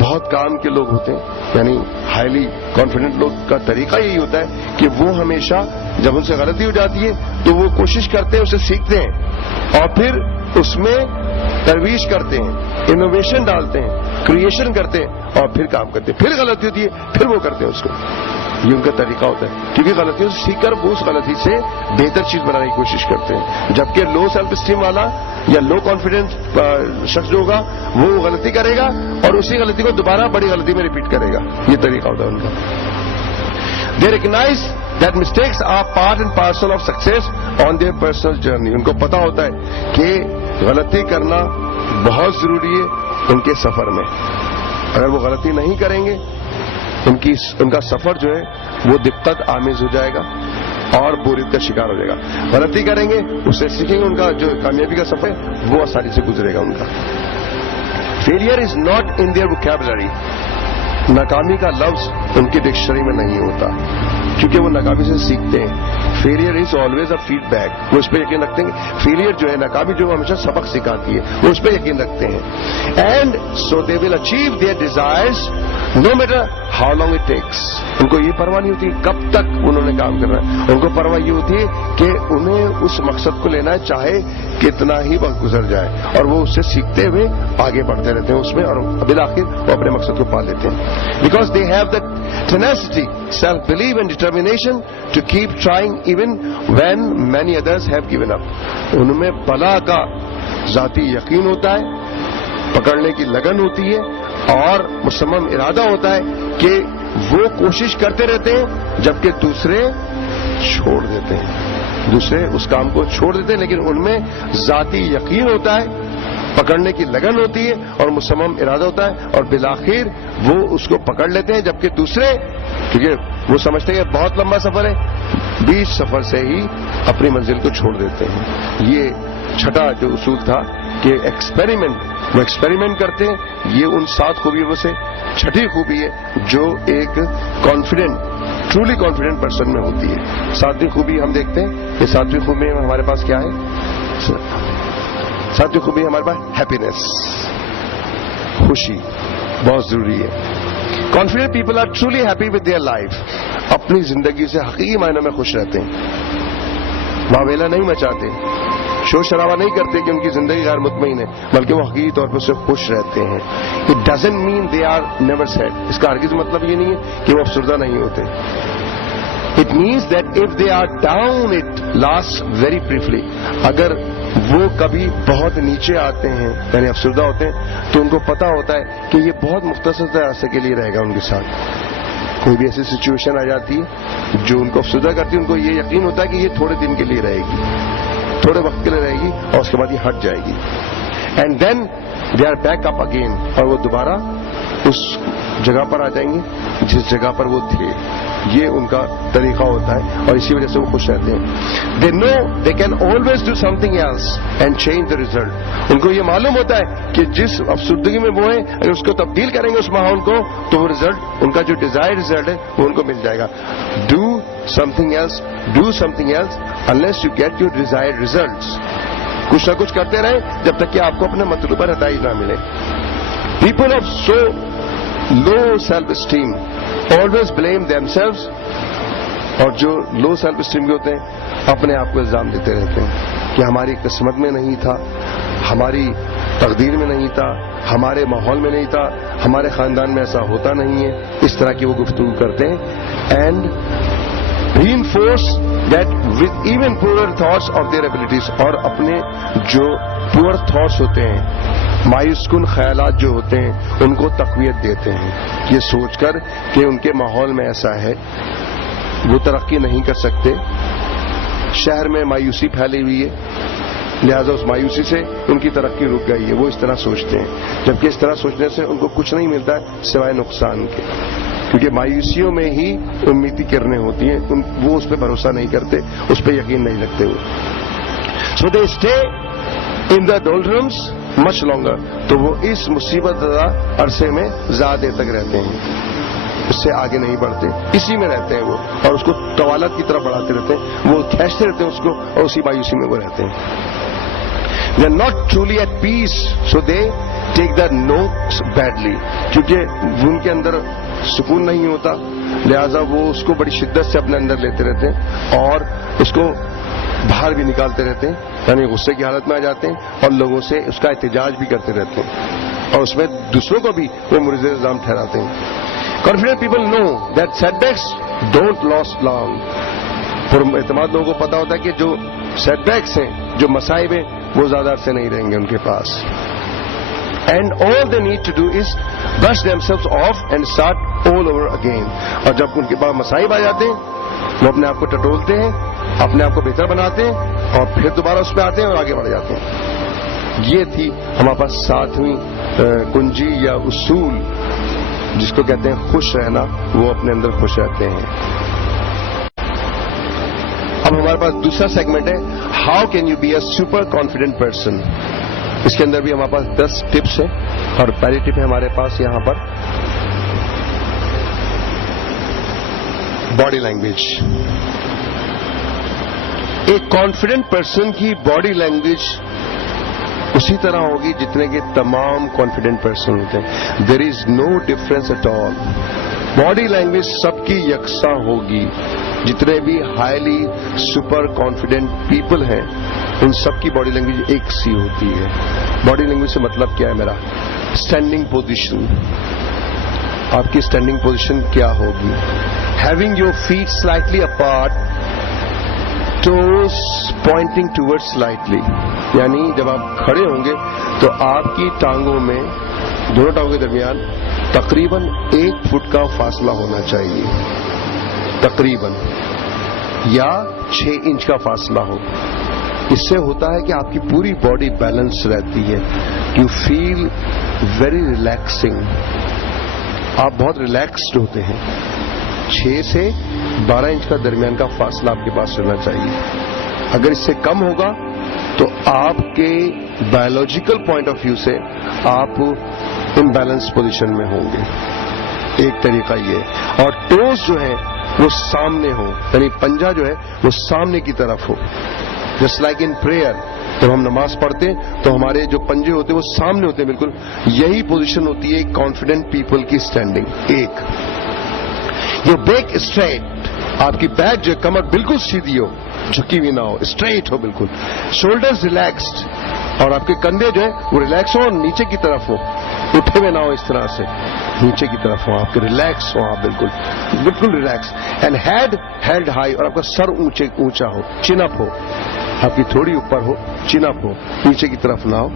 بہت کام کے لوگ ہوتے ہیں، یعنی ہائیلی کانفیڈنٹ لوگ کا طریقہ یہی ہوتا ہے کہ وہ ہمیشہ جب ان سے غلطی ہو جاتی ہے تو وہ کوشش کرتے ہیں، اسے سیکھتے ہیں اور پھر اس میں ترویج کرتے ہیں، انوویشن ڈالتے ہیں، کریشن کرتے ہیں اور پھر کام کرتے ہیں. پھر غلطی ہوتی ہے پھر وہ کرتے ہیں اس کو. یہ ان کا طریقہ ہوتا ہے کیونکہ غلطیوں سے سیکھ کر وہ اس غلطی سے بہتر چیز بنانے کی کوشش کرتے ہیں. جبکہ لو سیلف اسٹیم والا یا لو کانفیڈنس شخص جو ہوگا وہ غلطی کرے گا اور اسی غلطی کو دوبارہ بڑی غلطی میں ریپیٹ کرے گا. یہ طریقہ ہوتا ہے ان کا. They recognise that mistakes are part and parcel of success on their personal journey. ان کو پتا ہوتا ہے کہ غلطی کرنا بہت ضروری ہے ان کے سفر میں. اگر وہ غلطی نہیں کریں گے ان کا سفر جو ہے وہ دقت آمیز ہو جائے گا اور بوریت کا شکار ہو جائے گا. غلطی کریں گے اس سے سیکھیں گے، ان کا جو کامیابی کا سفر ہے وہ آسانی سے گزرے گا ان کا. Failure is not in their vocabulary. ناکامی کا لفظ ان کی ڈکشنری میں نہیں ہوتا کیونکہ وہ ناکامی سے سیکھتے ہیں. Failure is always a feedback. وہ اس پہ یقین رکھتے ہیں. فیلئر جو ہے، ناکامی جو ہمیشہ سبق سکھاتی ہے، وہ اس پہ یقین رکھتے ہیں. And so they will achieve their desires no matter how long it takes. ان کو یہ پرواہ نہیں ہوتی کب تک انہوں نے کام کرنا ہے. ان کو پرواہ یہ ہوتی ہے کہ انہیں اس مقصد کو لینا ہے چاہے کتنا ہی وقت گزر جائے، اور وہ اس سے سیکھتے ہوئے آگے بڑھتے رہتے ہیں اس میں، اور بالآخر وہ اپنے مقصد کو پا لیتے ہیں. Because they have the tenacity, self-belief and determination to keep trying even when many others have given up. ان میں بلا کا ذاتی یقین ہوتا ہے، پکڑنے کی لگن ہوتی ہے اور مصمم ارادہ ہوتا ہے کہ وہ کوشش کرتے رہتے ہیں جبکہ دوسرے چھوڑ دیتے ہیں، دوسرے اس کام کو چھوڑ دیتے ہیں. لیکن ان میں ذاتی یقین ہوتا ہے، پکڑنے کی لگن ہوتی ہے اور مصمم ارادہ ہوتا ہے اور بالآخر وہ اس کو پکڑ لیتے ہیں. جبکہ دوسرے کیونکہ وہ سمجھتے ہیں کہ بہت لمبا سفر ہے، بیچ سفر سے ہی اپنی منزل کو چھوڑ دیتے ہیں. یہ چھٹا جو اصول تھا کہ وہ ایکسپیریمنٹ کرتے ہیں. یہ ان 7 خوبیوں سے چھٹی خوبی ہے جو ایک ٹرولی کانفیڈنٹ پرسن میں ہوتی ہے. 7ویں خوبی ہم دیکھتے ہیں. یہ 7ویں خوبی میں ہمارے پاس کیا ہے؟ ساتھی خوبی ہمارے پاس ہیپینس، خوشی بہت ضروری ہے. Confident people are truly happy with their life. اپنی زندگی سے حقیقی معنوں میں خوش رہتے ہیں، واویلا نہیں مچاتے، شور شرابہ نہیں کرتے کہ ان کی زندگی غیر مطمئن ہے، بلکہ وہ حقیقی طور پر اس سے خوش رہتے ہیں. It doesn't mean they are never sad. اس کا ہرگز مطلب یہ نہیں ہے کہ وہ افسردہ نہیں ہوتے. It means that if they are down it last very briefly. اگر وہ کبھی بہت نیچے آتے ہیں یعنی افسردہ ہوتے ہیں تو ان کو پتا ہوتا ہے کہ یہ بہت مختصر عرصے کے لیے رہے گا ان کے ساتھ. کوئی بھی ایسی سچویشن آ جاتی ہے جو ان کو افسردہ کرتی ہے، ان کو یہ یقین ہوتا ہے کہ یہ تھوڑے دن کے لیے رہے گی، تھوڑے وقت کے لیے رہے گی اور اس کے بعد یہ ہٹ جائے گی. And then they are back up again, اور وہ دوبارہ اس جگہ پر آ جائیں گے جس جگہ پر وہ تھے. یہ ان کا طریقہ ہوتا ہے اور اسی وجہ سے وہ خوش رہتے ہیں. They know they can always do something else and change the result. ان کو یہ معلوم ہوتا ہے کہ جس افسردگی میں وہ ہیں اگر اس کو تبدیل کریں گے اس ماحول کو تو وہ رزلٹ، ان کا جو ڈیزائر رزلٹ ہے وہ ان کو مل جائے گا. Do something else, do something else unless you get your desired results. کچھ نہ کچھ کرتے رہیں جب تک کہ آپ کو اپنے مطلوبہ نتائج نہ ملے. People of so low self-esteem always blame themselves. اور جو لو سیلف اسٹیم کے ہوتے ہیں اپنے آپ کو الزام دیتے رہتے ہیں کہ ہماری قسمت میں نہیں تھا، ہماری تقدیر میں نہیں تھا، ہمارے ماحول میں نہیں تھا، ہمارے خاندان میں ایسا ہوتا نہیں ہے. اس طرح کی وہ گفتگو کرتے ہیں. And reinforce that with even poorer thoughts of their abilities. اور اپنے جو پور تھاٹس ہوتے ہیں، مایوس کن خیالات جو ہوتے ہیں ان کو تقویت دیتے ہیں، یہ سوچ کر کہ ان کے ماحول میں ایسا ہے، وہ ترقی نہیں کر سکتے، شہر میں مایوسی پھیلی ہوئی ہے، لہذا اس مایوسی سے ان کی ترقی رک گئی ہے. وہ اس طرح سوچتے ہیں، جبکہ اس طرح سوچنے سے ان کو کچھ نہیں ملتا ہے سوائے نقصان کے، کیونکہ مایوسیوں میں ہی امیدی کرنے ہوتی ہیں. وہ اس پہ بھروسہ نہیں کرتے، اس پہ یقین نہیں رکھتے. وہ سو they stay in the ڈولرمس much longer. تو وہ اس مصیبت زدہ عرصے میں زیادہ دیر تک رہتے ہیں، اس سے آگے نہیں بڑھتے، اسی میں رہتے ہیں وہ، اور اس کو طوالت کی طرف بڑھاتے رہتے ہیں. وہ کھینچتے رہتے ہیں اس کو اور اسی مایوسی میں وہ رہتے ہیں. They are not truly at peace, so they take the knocks badly. کیونکہ ان کے اندر سکون نہیں ہوتا، لہذا وہ اس کو بڑی شدت سے اپنے اندر لیتے رہتے ہیں اور اس کو باہر بھی نکالتے رہتے ہیں، یعنی غصے کی حالت میں آ جاتے ہیں اور لوگوں سے اس کا احتجاج بھی کرتے رہتے ہیں اور اس میں دوسروں کو بھی وہ مورد الزام ٹھہراتے ہیں. Confident people know that setbacks don't last long. پر اعتماد لوگوں کو پتا ہوتا ہے کہ جو سیٹ بیکس ہیں، جو مصائب ہیں، وہ زیادہ عرصے نہیں رہیں گے ان کے پاس. And all they need to do is brush themselves off and start all over again. اور جب ان کے پاس مصائب آ جاتے ہیں وہ اپنے آپ کو ٹٹولتے ہیں، اپنے آپ کو بہتر بناتے ہیں اور پھر دوبارہ اس پہ آتے ہیں اور آگے بڑھ جاتے ہیں. یہ تھی ہمارے پاس 7ویں کنجی یا اصول جس کو کہتے ہیں خوش رہنا. وہ اپنے اندر خوش رہتے ہیں. اب ہمارے پاس دوسرا سیگمنٹ ہے how can you be a super confident person. اس کے اندر بھی ہمارے پاس 10 ٹپس ہیں اور پہلی ٹپ ہے ہمارے پاس یہاں پر باڈی لینگویج. ایک کانفیڈنٹ پرسن کی باڈی لینگویج اسی طرح ہوگی جتنے کے تمام کانفیڈنٹ پرسن ہوتے ہیں. There is no difference at all. Body language سب کی یکساں ہوگی. جتنے بھی ہائیلی سپر کانفیڈنٹ پیپل ہیں ان سب کی باڈی لینگویج ایک سی ہوتی ہے. باڈی لینگویج سے مطلب کیا ہے میرا؟ Standing position. آپ کی اسٹینڈنگ پوزیشن کیا ہوگی؟ Having your feet slightly apart, toes pointing toward slightly. یعنی جب آپ کھڑے ہوں گے تو آپ کی ٹانگوں میں، دونوں ٹانگوں کے درمیان تقریباً 1 فٹ کا فاصلہ ہونا چاہیے، تقریباً، یا 6 انچ کا فاصلہ ہو. اس سے ہوتا ہے کہ آپ کی پوری باڈی بیلنس رہتی ہے. You feel very relaxing. آپ بہت ریلیکسڈ ہوتے ہیں. 6 سے 12 انچ کا درمیان کا فاصلہ آپ کے پاس رہنا چاہیے. اگر اس سے کم ہوگا تو آپ کے بایولوجیکل پوائنٹ آف ویو سے آپ امبیلنس پوزیشن میں ہوں گے. ایک طریقہ یہ. اور ٹوز جو ہے وہ سامنے ہو، یعنی پنجہ جو ہے وہ سامنے کی طرف ہو. جسٹ لائک ان پریئر جب ہم نماز پڑھتے ہیں تو ہمارے جو پنجے ہوتے ہیں وہ سامنے ہوتے ہیں بالکل. یہی پوزیشن ہوتی ہے کانفیڈنٹ پیپل کی اسٹینڈنگ. ایک یہ بیک اسٹریٹ, آپ کی بیک جو کمر بالکل سیدھی ہو, جھکی ہوئی نہ ہو, اسٹریٹ ہو بالکل. شولڈرز ریلیکسڈ, اور آپ کے کندھے جو ہے وہ ریلیکس ہو اور نیچے کی طرف ہو, اٹھے ہوئے نہ ہو, اس طرح سے نیچے کی طرف ہو, آپ کے ریلیکس ہو, آپ بالکل بالکل relax. And head held high, اور آپ کا سر اونچا ہو, چن اپ ہو, آپ کی تھوڑی اوپر ہو, چن اپ ہو, نیچے کی طرف نہ ہو.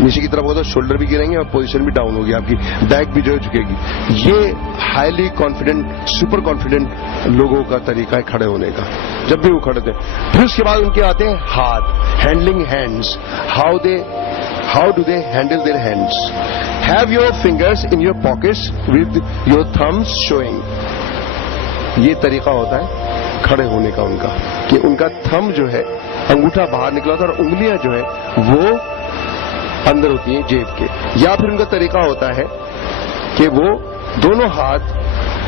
نیچے کی طرف ہو تو شولڈر بھی گریں گے اور پوزیشن بھی ڈاؤن ہوگی, آپ کی بیک بھی جو ہے جھکے گی. یہ ہائیلی کانفیڈنٹ, سپر کانفیڈنٹ لوگوں کا طریقہ ہے کھڑے ہونے کا, جب بھی وہ کھڑے تھے. پھر اس کے بعد ان کے آتے ہیں ہاتھ, handling hands. How do they handle their hands? Have your fingers in your pockets with your thumbs showing. یہ طریقہ ہوتا ہے کھڑے ہونے کا ان کا, کہ ان کا تھم جو ہے انگوٹھا باہر نکلا ہوتا ہے اور انگلیاں جو ہے وہ اندر ہوتی ہیں جیب کے. یا پھر ان کا طریقہ ہوتا ہے کہ وہ دونوں ہاتھ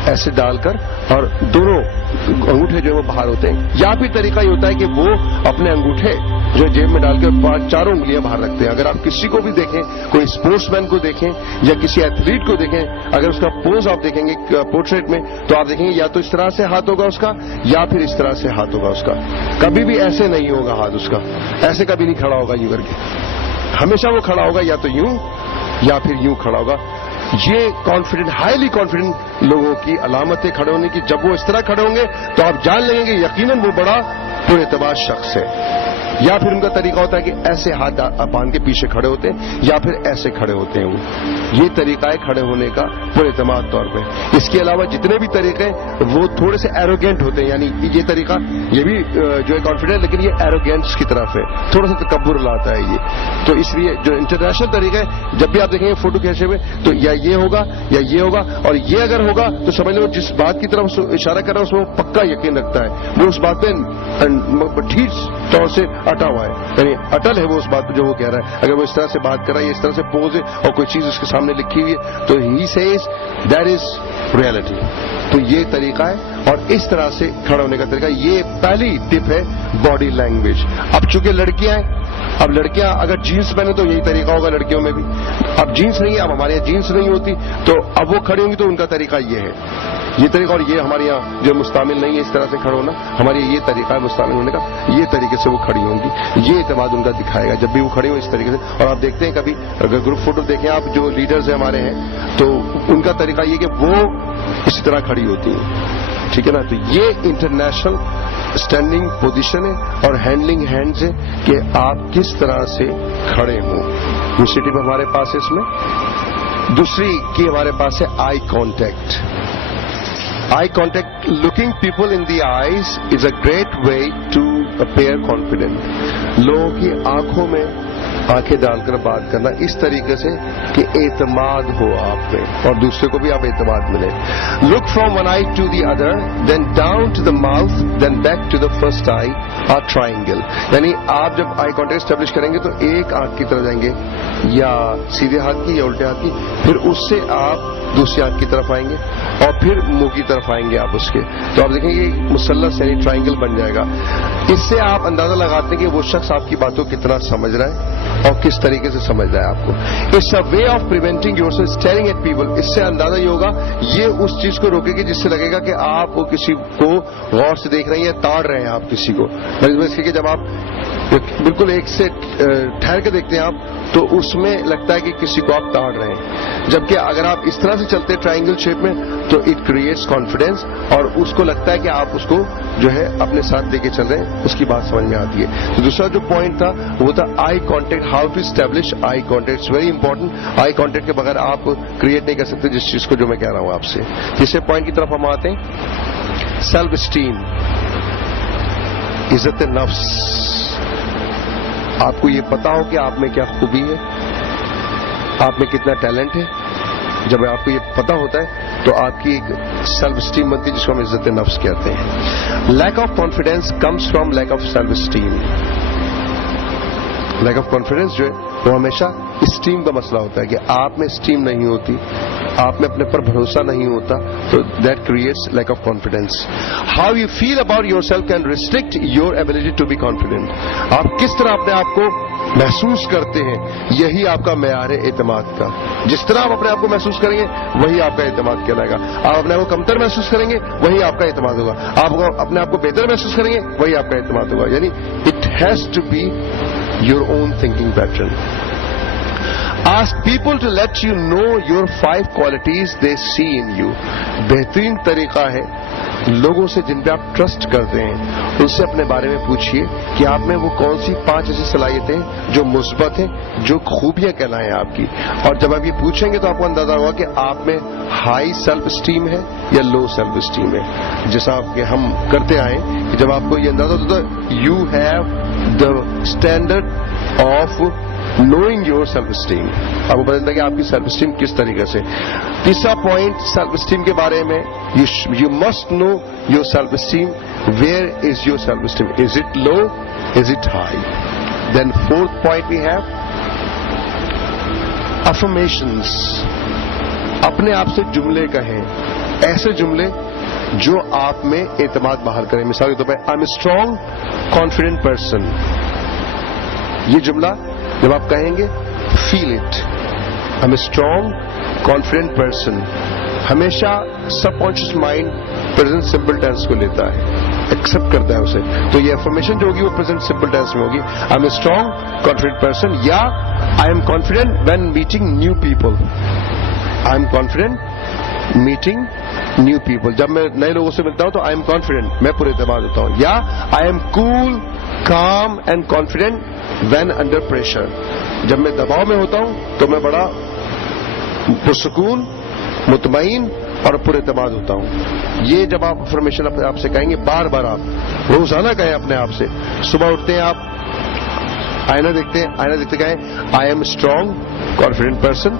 ایسے ڈال کر اور دونوں انگوٹھے جو ہے وہ باہر ہوتے ہیں. یا پھر طریقہ یہ ہوتا ہے کہ وہ اپنے انگوٹھے جو جیب میں ڈال کر چاروں انگلیاں باہر رکھتے ہیں. اگر آپ کسی کو بھی دیکھیں, کوئی اسپورٹس مین کو دیکھیں یا کسی ایتھلیٹ کو دیکھیں, اگر اس کا پوز آپ دیکھیں گے پورٹریٹ میں تو آپ دیکھیں گے یا تو اس طرح سے ہاتھ ہوگا اس کا یا پھر اس طرح سے ہاتھ ہوگا اس کا. کبھی بھی ایسے نہیں ہوگا ہاتھ اس کا, ایسے کبھی نہیں کھڑا ہوگا یوں کر کے. ہمیشہ وہ کھڑا ہوگا یا تو یوں یا پھر یوں کھڑا ہوگا. یہ کانفیڈنٹ, ہائیلی کانفیڈنٹ لوگوں کی علامت ہے کھڑے ہونے کی. جب وہ اس طرح کھڑے ہوں گے تو آپ جان لیں گے کہ یقیناً وہ بڑا پر اعتبار شخص ہے. یا پھر ان کا طریقہ ہوتا ہے کہ ایسے ہاتھ باندھ کے پیچھے کھڑے ہوتے ہیں یا پھر ایسے کھڑے ہوتے ہیں. وہ یہ طریقہ ہے کھڑے ہونے کا پر اعتماد طور پہ. اس کے علاوہ جتنے بھی طریقے وہ تھوڑے سے ایروگینٹ ہوتے ہیں, یعنی یہ طریقہ یہ بھی جو ہے کانفیڈنٹ, لیکن یہ ایروگینس کی طرف ہے, تھوڑا سا تکبر لاتا ہے یہ. تو اس لیے جو انٹرنیشنل طریقہ ہے, جب بھی آپ دیکھیں گے فوٹو کھینچے ہوئے تو یا یہ ہوگا یا یہ ہوگا, اور یہ اگر ہوگا تو سمجھ لو جس بات کی طرف اشارہ کر رہا ہے اس میں وہ پکا یقین رکھتا ہے, وہ اس بات پہ ٹھیک طور سے اٹا ہوا ہے, یعنی اٹل ہے وہ اس بات پہ جو وہ کہہ رہا ہے. اگر وہ اس طرح سے بات کر رہا ہے, اس طرح سے پوز ہے اور کوئی چیز اس کے سامنے لکھی ہوئی ہے تو ہی سیز دیٹ از ریئلٹی. تو یہ طریقہ ہے, اور اس طرح سے کھڑا ہونے کا طریقہ. یہ پہلی ٹپ ہے باڈی لینگویج. اب چونکہ لڑکیاں ہیں, اب لڑکیاں اگر جینس پہنے تو یہی طریقہ ہوگا لڑکیوں میں بھی. اب جینس نہیں ہے, اب ہمارے یہاں جینس نہیں ہوتی تو اب وہ کھڑی ہوں گی تو ان کا طریقہ یہ ہے, یہ طریقہ. اور یہ ہمارے یہاں جو مستعمل نہیں ہے اس طرح سے کھڑا ہونا, ہمارے یہ طریقہ ہے مستعمل ہونے کا. یہ طریقے سے وہ کھڑی ہوں گی, یہ اعتماد ان کا دکھائے گا جب بھی وہ کھڑی ہوں اس طریقے سے. اور آپ دیکھتے ہیں کبھی اگر گروپ فوٹو دیکھیں آپ, جو لیڈرز ہیں ہمارے ہیں تو ان کا طریقہ یہ کہ وہ اسی طرح کھڑی ہوتی ہیں, ٹھیک ہے نا. تو یہ انٹرنیشنل اسٹینڈنگ پوزیشن ہے اور ہینڈلنگ ہینڈز ہے کہ آپ کس طرح سے کھڑے ہوں. دوسری ٹپ ہمارے پاس ہے اس میں, دوسری کی ہمارے پاس ہے eye contact. Eye contact, looking people in the eyes is a great way to appear confident. لوگوں کی آنکھوں میں آنکھیں ڈال کر بات کرنا اس طریقے سے کہ اعتماد ہو آپ میں اور دوسرے کو بھی آپ اعتماد ملے. Look from one eye to the other, then down to the mouth, then back to the first eye, اور ٹرائنگل. یعنی آپ جب آئی کانٹیکٹ اسٹیبلش کریں گے تو ایک آنکھ کی طرف جائیں گے, یا سیدھے ہاتھ کی یا الٹے ہاتھ کی, پھر اس سے آپ دوسری آنکھ کی طرف آئیں گے اور پھر منہ کی طرف آئیں گے آپ اس کے. تو آپ دیکھیں گے مثلث یعنی ٹرائنگل بن جائے گا. اس سے آپ اندازہ لگاتے ہیں کہ وہ شخص آپ کی باتوں کتنا سمجھ رہا ہے اور کس طریقے سے سمجھ رہا ہے آپ کو. It's a way of preventing yourself staring at people. اس سے اندازہ یہ ہوگا, یہ اس چیز کو روکے گی جس سے لگے گا کہ آپ کسی کو غور سے دیکھ رہے ہیں یا تاڑ رہے ہیں آپ کسی کو. اس کے جب آپ بالکل ایک سے ٹھہر کے دیکھتے ہیں آپ تو اس میں لگتا ہے کہ کسی کو آپ تاڑ رہے ہیں. جبکہ اگر آپ اس طرح سے چلتے ہیں ٹرائنگل شیپ میں تو اٹ کریٹس کانفیڈینس, اور اس کو لگتا ہے کہ آپ اس کو جو ہے اپنے ساتھ لے کے چل رہے ہیں, اس کی بات سمجھ میں آتی ہے. تو دوسرا جو پوائنٹ تھا وہ تھا eye contact, how to establish eye contact. Very important. Eye contact کے بغیر آپ کریٹ نہیں کر سکتے جس چیز کو جو میں کہہ رہا ہوں آپ سے. تیسرے پوائنٹ کی طرف ہم آتے ہیں, سیلف اسٹیم, عزت نفس. آپ کو یہ پتا ہو کہ آپ میں کیا خوبی ہے, آپ میں کتنا ٹیلنٹ ہے. جب آپ کو یہ پتا ہوتا ہے تو آپ کی ایک سیلف اسٹیم بنتی ہے جس کو ہم عزت نفس کہتے ہیں. Lack of confidence comes from lack of self esteem. Lack of confidence جو ہے وہ ہمیشہ اسٹیم کا مسئلہ ہوتا ہے کہ آپ میں اسٹیم نہیں ہوتی, آپ میں اپنے پر بھروسہ نہیں ہوتا, تو that creates lack of confidence. How you feel about yourself can restrict your ability to be confident. آپ کس طرح اپنے آپ کو محسوس کرتے ہیں یہی آپ کا معیار ہے اعتماد کا. جس طرح آپ اپنے آپ کو محسوس کریں گے وہی آپ کا اعتماد کہلائے گا. آپ اپنے آپ کو کمتر محسوس کریں گے وہی آپ کا اعتماد ہوگا. آپ اپنے آپ کو بہتر محسوس کریں گے وہی آپ کا اعتماد ہوگا. یعنی it has to be your own thinking pattern. Ask people to let you know your 5 qualities they see in you. بہترین طریقہ ہے لوگوں سے جن پہ آپ ٹرسٹ کرتے ہیں ان سے اپنے بارے میں پوچھئے کہ آپ میں وہ کون سی 5 ایسی صلاحیتیں جو مثبت ہیں, جو خوبیاں کہلائیں آپ کی. اور جب آپ یہ پوچھیں گے تو آپ کو اندازہ ہوگا کہ آپ میں ہائی سیلف اسٹیم ہے یا لو سیلف اسٹیم ہے. جیسا کہ ہم کرتے آئے کہ جب آپ کو یہ اندازہ ہوتا ہے you have the standard of knowing your self esteem. آپ کو پتا چلتا ہے کہ آپ کی سیلف اسٹیم کس طریقے سے. تیسرا پوائنٹ سیلف اسٹیم کے بارے میں, you must know your self esteem. Where is your self esteem? Is it low, is it high? Then fourth point we have affirmations. اپنے آپ سے جملے کہیں, ایسے جملے جو آپ میں اعتماد بحال کریں. مثال کے طور پہ I am a strong confident person. یہ جملہ جب آپ کہیں گے feel it. I am a strong confident person. ہمیشہ subconscious mind present simple tense کو لیتا ہے, ایکسپٹ کرتا ہے اسے. تو یہ انفارمیشن جو ہوگی وہ پریزنٹ سمپل ٹینس میں ہوگی. I am a strong confident person, یا I am confident when meeting new people. I am confident meeting new people. جب میں نئے لوگوں سے ملتا ہوں تو آئی ایم کانفیڈنٹ, میں پورے اعتماد ہوتا ہوں. یا I am cool calm and confident when under pressure. جب میں دباؤ میں ہوتا ہوں تو میں بڑا پرسکون, مطمئن اور پر اعتماد ہوتا ہوں. یہ جب آپ انفارمیشن اپنے آپ سے کہیں گے, بار بار آپ روزانہ کہیں اپنے آپ سے. صبح اٹھتے ہیں آپ آئینہ دیکھتے ہیں, آئینہ دیکھتے کہیں I am strong confident person,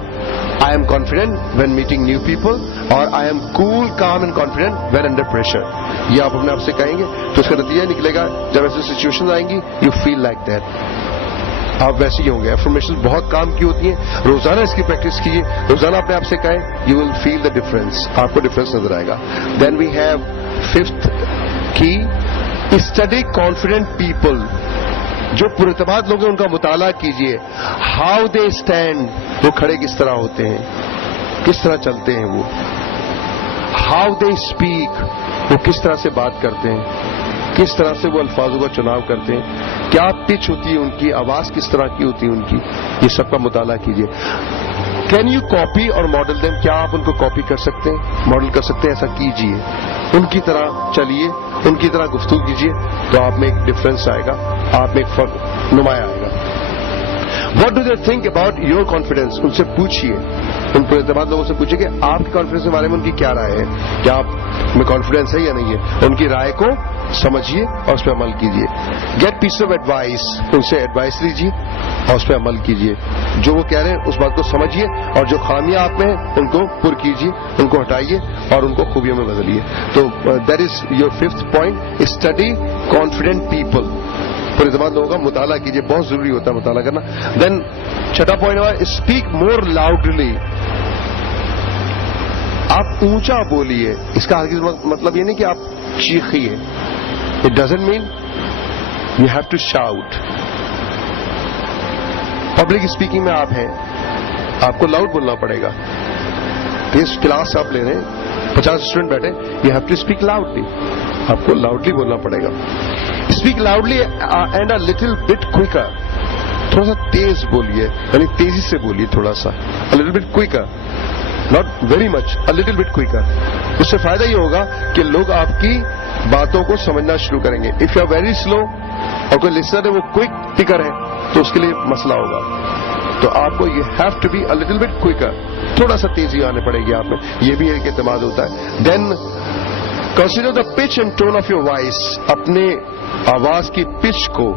I am confident when meeting new people, اور I am cool calm and confident when under pressure. یہ آپ اپنے آپ سے کہیں گے تو اس کا نتیجہ نکلے گا جب ایسی سچویشن آئیں گی یو فیل لائک دیٹ. آپ ویسے ہی ہوں گے. افرمیشن بہت کام کی ہوتی ہیں, روزانہ اس کی پریکٹس کیجیے, روزانہ اپنے آپ سے کہیں, you will feel the difference, آپ کو ڈفرنس نظر آئے گا. دین وی ہیو ففتھ کی, اسٹڈی کانفیڈنٹ پیپل. جو پر اعتماد لوگ ہیں ان کا مطالعہ کیجیے. ہاؤ دے اسٹینڈ, وہ کھڑے کس طرح ہوتے ہیں, کس طرح چلتے ہیں وہ. ہاؤ دے اسپیک, وہ کس طرح سے بات کرتے ہیں, کس طرح سے وہ الفاظوں کا چناؤ کرتے ہیں, کیا پچ ہوتی ہے ان کی, آواز کس طرح کی ہوتی ہے ان کی. یہ سب کا مطالعہ کیجیے. کین یو کاپی اور ماڈل دیم, کیا آپ ان کو کاپی کر سکتے ہیں, ماڈل کر سکتے ہیں؟ ایسا کیجیے, ان کی طرح چلیے, ان کی طرح گفتگو کیجیے, تو آپ میں ایک ڈفرنس آئے گا, آپ میں ایک فرق نمایاں آئے گا. What do they think about your confidence, ان سے پوچھیے, ان پر اعتماد لوگوں سے پوچھیے کہ آپ کی کانفیڈنس کے بارے میں ان کی کیا رائے ہے, کیا آپ میں کانفیڈینس ہے یا نہیں ہے. ان کی رائے کو سمجھیے اور اس پہ عمل کیجیے. گیٹ پیس آف ایڈوائس, ان سے ایڈوائس لیجیے اور اس پہ عمل کیجیے. جو وہ کہہ رہے ہیں اس بات کو سمجھیے, اور جو خامیاں آپ میں ہیں ان کو پر کیجیے, ان کو ہٹائیے اور ان کو خوبیوں میں بدلیے. تو that is your fifth point, study confident people. پر اعتماد لوگوں کا مطالعہ کیجیے, بہت ضروری ہوتا ہے مطالعہ کرنا. دین چھٹا پوائنٹ ہوا, اسپیک مور لاؤڈلی. آپ اونچا بولیے. اس کا مطلب یہ نہیں کہ آپ چیخیے. It doesn't mean you have to shout. Public speaking میں آپ ہیں, آپ کو لاؤڈ بولنا پڑے گا. کلاس آپ لے رہے ہیں, 50 اسٹوڈنٹ بیٹھے, you have to speak loudly. آپ کو لاؤڈلی بولنا پڑے گا. Speak loudly and a little bit quicker. تھوڑا سا تیز بولیے, یعنی تیزی سے بولیے, تھوڑا سا, a little bit quicker, not very much, a little bit quicker. اس سے فائدہ یہ ہوگا کہ لوگ آپ کی باتوں کو سمجھنا شروع کریں گے. If you are very slow اور کوئی لسنر ہے وہ کوئک ٹکر ہے تو اس کے لیے مسئلہ ہوگا. تو آپ کو you have to be a little bit quicker, تھوڑا سا تیزی آنے پڑے گی آپ میں. یہ بھی ایک اعتماد ہوتا ہے. Then consider the pitch and tone of your voice. اپنے آواز کی پچ کو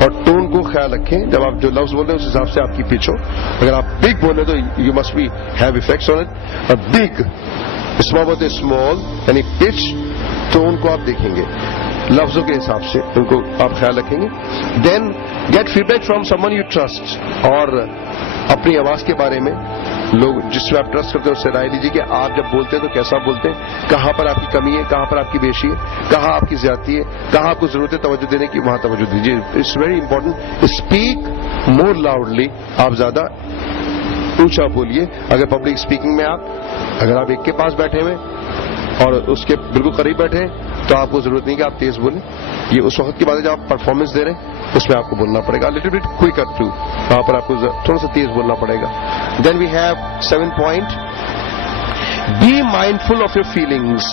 اور ٹون کو خیال رکھیں. جب آپ جو لفظ بول رہے ہیں اس حساب سے آپ کی پچ ہو. اگر آپ بگ بول رہے تو you must be have effects on it. Big, small بولتے اسمال, یعنی پچ ٹون کو آپ دیکھیں گے لفظوں کے حساب سے, ان کو آپ خیال رکھیں گے. Then get feedback from someone you trust. اور اپنی آواز کے بارے میں لوگ جس میں آپ ٹرسٹ کرتے ہیں اس سے رائے لیجیے کہ آپ جب بولتے ہیں تو کیسا بولتے ہیں, کہاں پر آپ کی کمی ہے, کہاں پر آپ کی بیشی ہے, کہاں آپ کی زیادتی ہے, کہاں آپ کو ضرورت ہے توجہ دینے کی, وہاں توجہ دیجیے. It's very important. Speak more loudly. آپ زیادہ اونچا بولیے. اگر پبلک اسپیکنگ میں اگر آپ ایک کے پاس بیٹھے ہوئے اور اس کے بالکل قریب بیٹھے ہیں تو آپ کو ضرورت نہیں کہ آپ تیز بولیں. یہ اس وقت کی بات ہے جب آپ پرفارمنس دے رہے ہیں, اس میں آپ کو بولنا پڑے گا لٹل بٹ کوئکر ٹو, وہاں پر آپ کو تھوڑا سا تیز بولنا پڑے گا. Then we have 7 point. Be mindful of your feelings.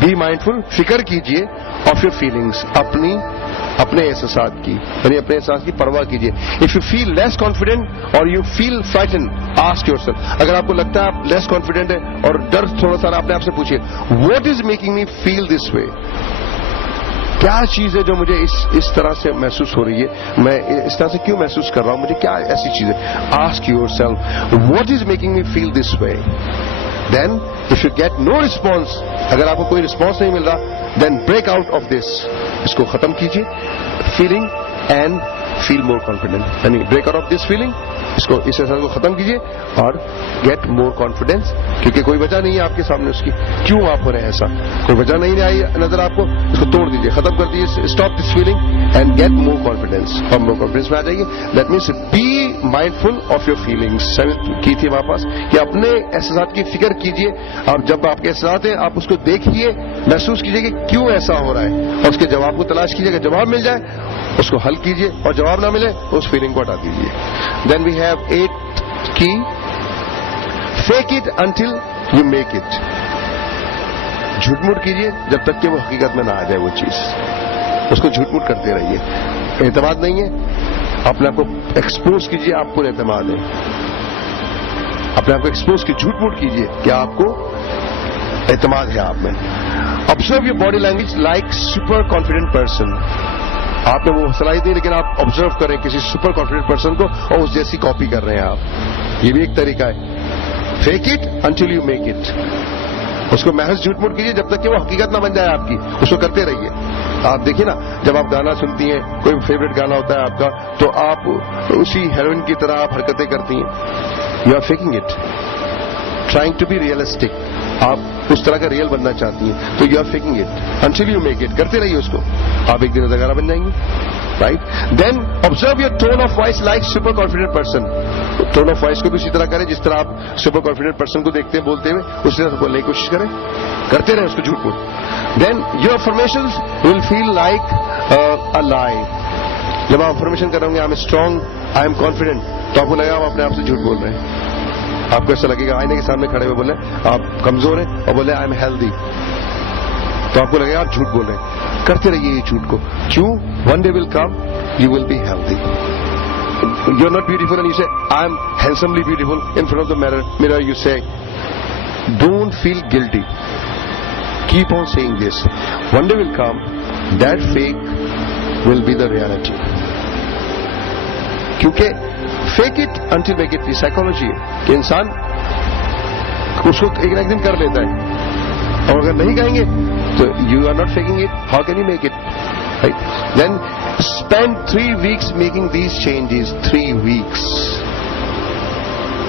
Be mindful, فکر کیجیے آف یور فیلنگس, اپنے احساسات کی, یعنی اپنے احساس کی پرواہ کیجیے. If you feel less confident اور you feel frighten, ask yourself. اگر آپ کو لگتا ہے آپ لیس کانفیڈنٹ ہے اور ڈر تھوڑا سا, اپنے آپ سے پوچھیے what is making me feel this وے. کیا چیز ہے جو مجھے اس طرح سے محسوس ہو رہی ہے, میں اس طرح سے کیوں محسوس کر رہا ہوں, مجھے کیا ایسی چیز ہے. Ask yourself what is making me feel this way. Then if you get no response, اگر آپ کو کوئی رسپانس نہیں مل رہا, then break out of this. اس کو ختم کیجیے, feeling and feel more confident. یعنی break out of this feeling, اس احساس کو ختم کیجیے اور گیٹ مور کانفیڈینس. کیونکہ کوئی وجہ نہیں ہے آپ کے سامنے اس کی, کیوں آپ ہو رہے ہیں ایسا, کوئی وجہ نہیں آئی نظر آپ کو, اس کو توڑ دیجیے, ختم کر دیجیے. Stop this feeling and get more confidence. اور مور کانفیڈینس میں آ جائیے. That means be mindful of your feelings. Key تھی ہمارے پاس کہ اپنے احساسات کی فکر کیجیے. آپ جب آپ کے احساسات ہیں آپ اس کو دیکھیے, محسوس کیجیے کہ کیوں ایسا ہو رہا ہے, اور اس کے جواب کو تلاش کیجیے. اگر جواب مل جائے اس کو حل کیجیے, اور جواب نہ ملے اس فیلنگ کو ہٹا دیجیے. Then we have 8 key. Fake it until you make it. جھوٹ موٹ کیجیے جب تک کہ وہ حقیقت میں نہ آ جائے وہ چیز, اس کو جھوٹ موٹ کرتے رہیے. اعتماد نہیں ہے, اپنے آپ کو ایکسپوز کیجیے, آپ کو اعتماد ہے, اپنے آپ کو ایکسپوز کی, جھوٹ موٹ کیجیے کہ آپ کو اعتماد ہے آپ میں. Observe your body language like super confident person. آپ میں وہ صلاحیت نہیں, لیکن آپ آبزرو کریں کسی سپر کانفیڈنٹ پرسن کو اور اس جیسی کاپی کر رہے ہیں آپ. یہ بھی ایک طریقہ ہے. Fake it until you make it. اس کو محض جھوٹ موٹ کیجیے جب تک کہ وہ حقیقت نہ بن جائے آپ کی, اس کو کرتے رہیے. آپ دیکھیے نا, جب آپ گانا سنتی ہیں, کوئی فیوریٹ گانا ہوتا ہے آپ کا, تو آپ اسی ہیروئن کی طرح آپ حرکتیں کرتی ہیں. You are faking it, trying to be realistic. آپ اس طرح کا ریئل بننا چاہتی ہیں تو you are faking it until you make it. کرتے رہیے اس کو, آپ ایک دن اداکارہ بن جائیں گے. Right. Then observe your tone of voice like super confident person. Tone of voice کو بھی اسی طرح کریں جس طرح آپ سپر کانفیڈنٹ پرسن کو دیکھتے ہیں بولتے ہوئے, اسی طرح سے بولنے کی کوشش کریں, کرتے رہیں اس کو جھوٹ موٹ. دین your افرمیشنز will feel like a لائی. جب آپ افرمیشن کریں گے آئی am strong, I am confident, تو آپ کو لگے آپ اپنے آپ سے جھوٹ بول رہے ہیں. آپ کو ایسا لگے گا آئینے کے سامنے کھڑے ہوئے بولیں آپ کمزور ہیں اور بولیں آئی ایم ہیلدی, تو آپ کو لگے گا آپ جھوٹ بول رہے ہیں. کرتے رہیے یہ جھوٹ کو. کیوں؟ One day will come you will be healthy. You are not beautiful and you say I am handsomely beautiful in front of the mirror you say don't feel guilty. Keep on seeing this. One day will come that fake will be the reality. کیونکہ fake it until make it. Psychology ہے کہ انسان اس کو ایک نہ ایک دن کر لیتا ہے, اور اگر نہیں کہیں گے تو you are not faking it, how can you make it. Right. Then spend 3 weeks making these changes. 3 weeks.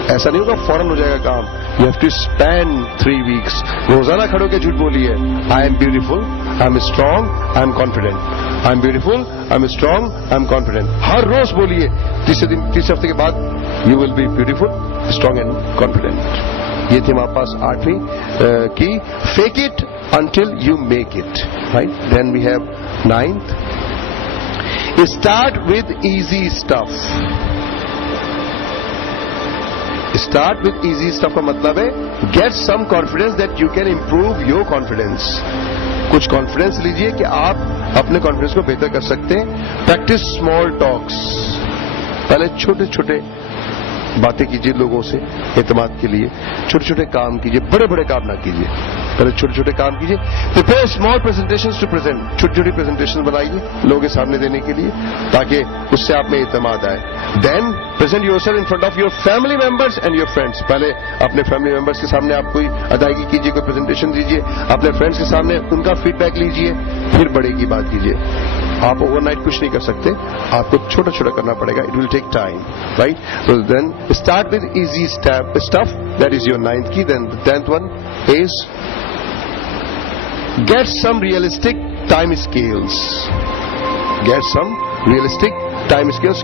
ایسا نہیں ہوگا فوراً ہو جائے گا کام. You have to spend 3 weeks. روزانہ کھڑے ہو کے جھوٹ بولیے I am beautiful, I am strong, I am confident. I am beautiful, I am strong, I am confident. ہر روز بولیے. تیسرے ہفتے کے بعد you will be beautiful, strong and confident. یہ تھی ہمارے پاس 8ویں key. Fake it until you make it. Right. Then we have 9th. Start with easy stuff. Start with easy stuff کا مطلب ہے get some confidence that you can improve your confidence. کچھ confidence لیجئے کہ آپ اپنے کانفیڈینس کو بہتر کر سکتے ہیں. پریکٹس اسمال ٹاکس. پہلے چھوٹے چھوٹے باتیں کیجیے لوگوں سے اعتماد کے لیے. چھوٹے چھوٹے کام کیجیے, بڑے بڑے کام نہ کیجیے. پہلے چھوٹے چھوٹے کام کیجیے. Prepare small presentation to present. چھوٹی چھوٹی پریزنٹیشن بنائیے لوگوں کے سامنے دینے کے لیے تاکہ اس سے آپ میں اعتماد آئے. Then present yourself in front of your family members and your friends. پہلے اپنے فیملی ممبرس کے سامنے آپ کوئی ادائیگی کیجیے, کوئی پریزنٹیشن دیجیے. اپنے فرینڈس کے سامنے ان کا فیڈ بیک لیجیے, پھر بڑے کی بات کیجیے. آپ اوور نائٹ کچھ نہیں کر سکتے, آپ کو چھوٹا چھوٹا کرنا پڑے گا. It will take time. Right. تو then Start with easy stuff. That is your 9th key. Then the 10th one is get some realistic time scales. Get some realistic time scales.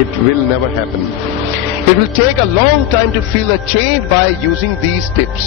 It will never happen. It will take a long time to feel a change by using these tips.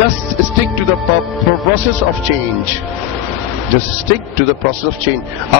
Just stick to the process of change. Just stick to the process of change.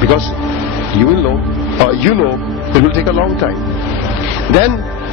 Because you will know, you know, it will take a long time. Then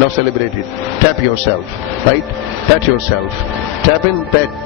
Now celebrate it. Tap yourself, right? Pat yourself. Tap in, pat.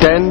10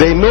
They know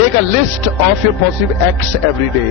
Make a list of your positive acts every day.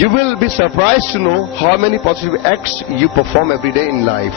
You will be surprised to know how many positive acts you perform every day in life.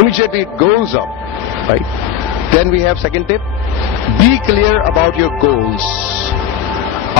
Immediately it goes up, right? Then we have second tip. Be clear about your goals.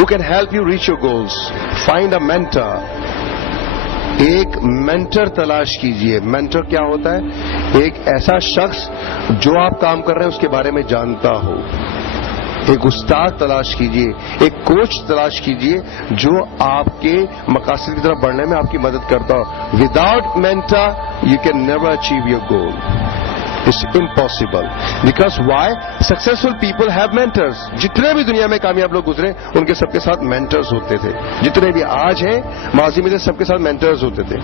who can help you reach your goals. Find a mentor. ایک mentor تلاش کیجئے. Mentor کیا ہوتا ہے؟ ایک ایسا شخص جو آپ کام کر رہے ہیں اس کے بارے میں جانتا ہو. ایک استاد تلاش کیجئے, ایک کوچ تلاش کیجئے جو آپ کے مقاصد کی طرف بڑھنے میں آپ کی مدد کرتا ہو. Without mentor you can never achieve your goal. It's impossible. Because why? Successful people have mentors. جتنے بھی دنیا میں کامیاب لوگ گزرے ان کے سب کے ساتھ مینٹرز ہوتے تھے. جتنے بھی آج ہیں ماضی میں سب کے ساتھ مینٹرز ہوتے تھے.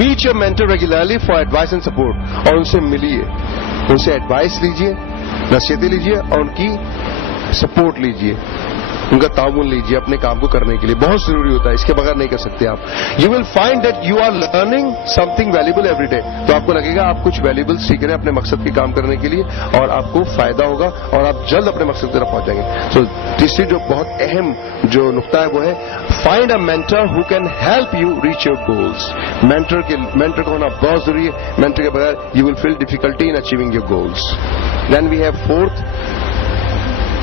Meet your mentor regularly for advice and support. اور ان سے ملیے, ان سے ایڈوائس لیجئے, نصیحتیں لیجئے اور ان کی سپورٹ لیجئے, ان کا تعاون لیجیے اپنے کام کو کرنے کے لیے. بہت ضروری ہوتا ہے, اس کے بغیر نہیں کر سکتے آپ. You will find that you are learning something valuable every day. تو آپ کو لگے گا آپ کچھ ویلیبل سیکھ رہے ہیں اپنے مقصد کے کام کرنے کے لیے اور آپ کو فائدہ ہوگا اور آپ جلد اپنے مقصد کی طرف پہنچ جائیں گے. سو تیسری جو بہت اہم جو نقطہ ہے وہ ہے find a mentor who can help you reach your goals. Mentor کا ہونا بہت ضروری ہے. مینٹر کے بغیر you will feel difficulty in achieving your goals. Then we have fourth,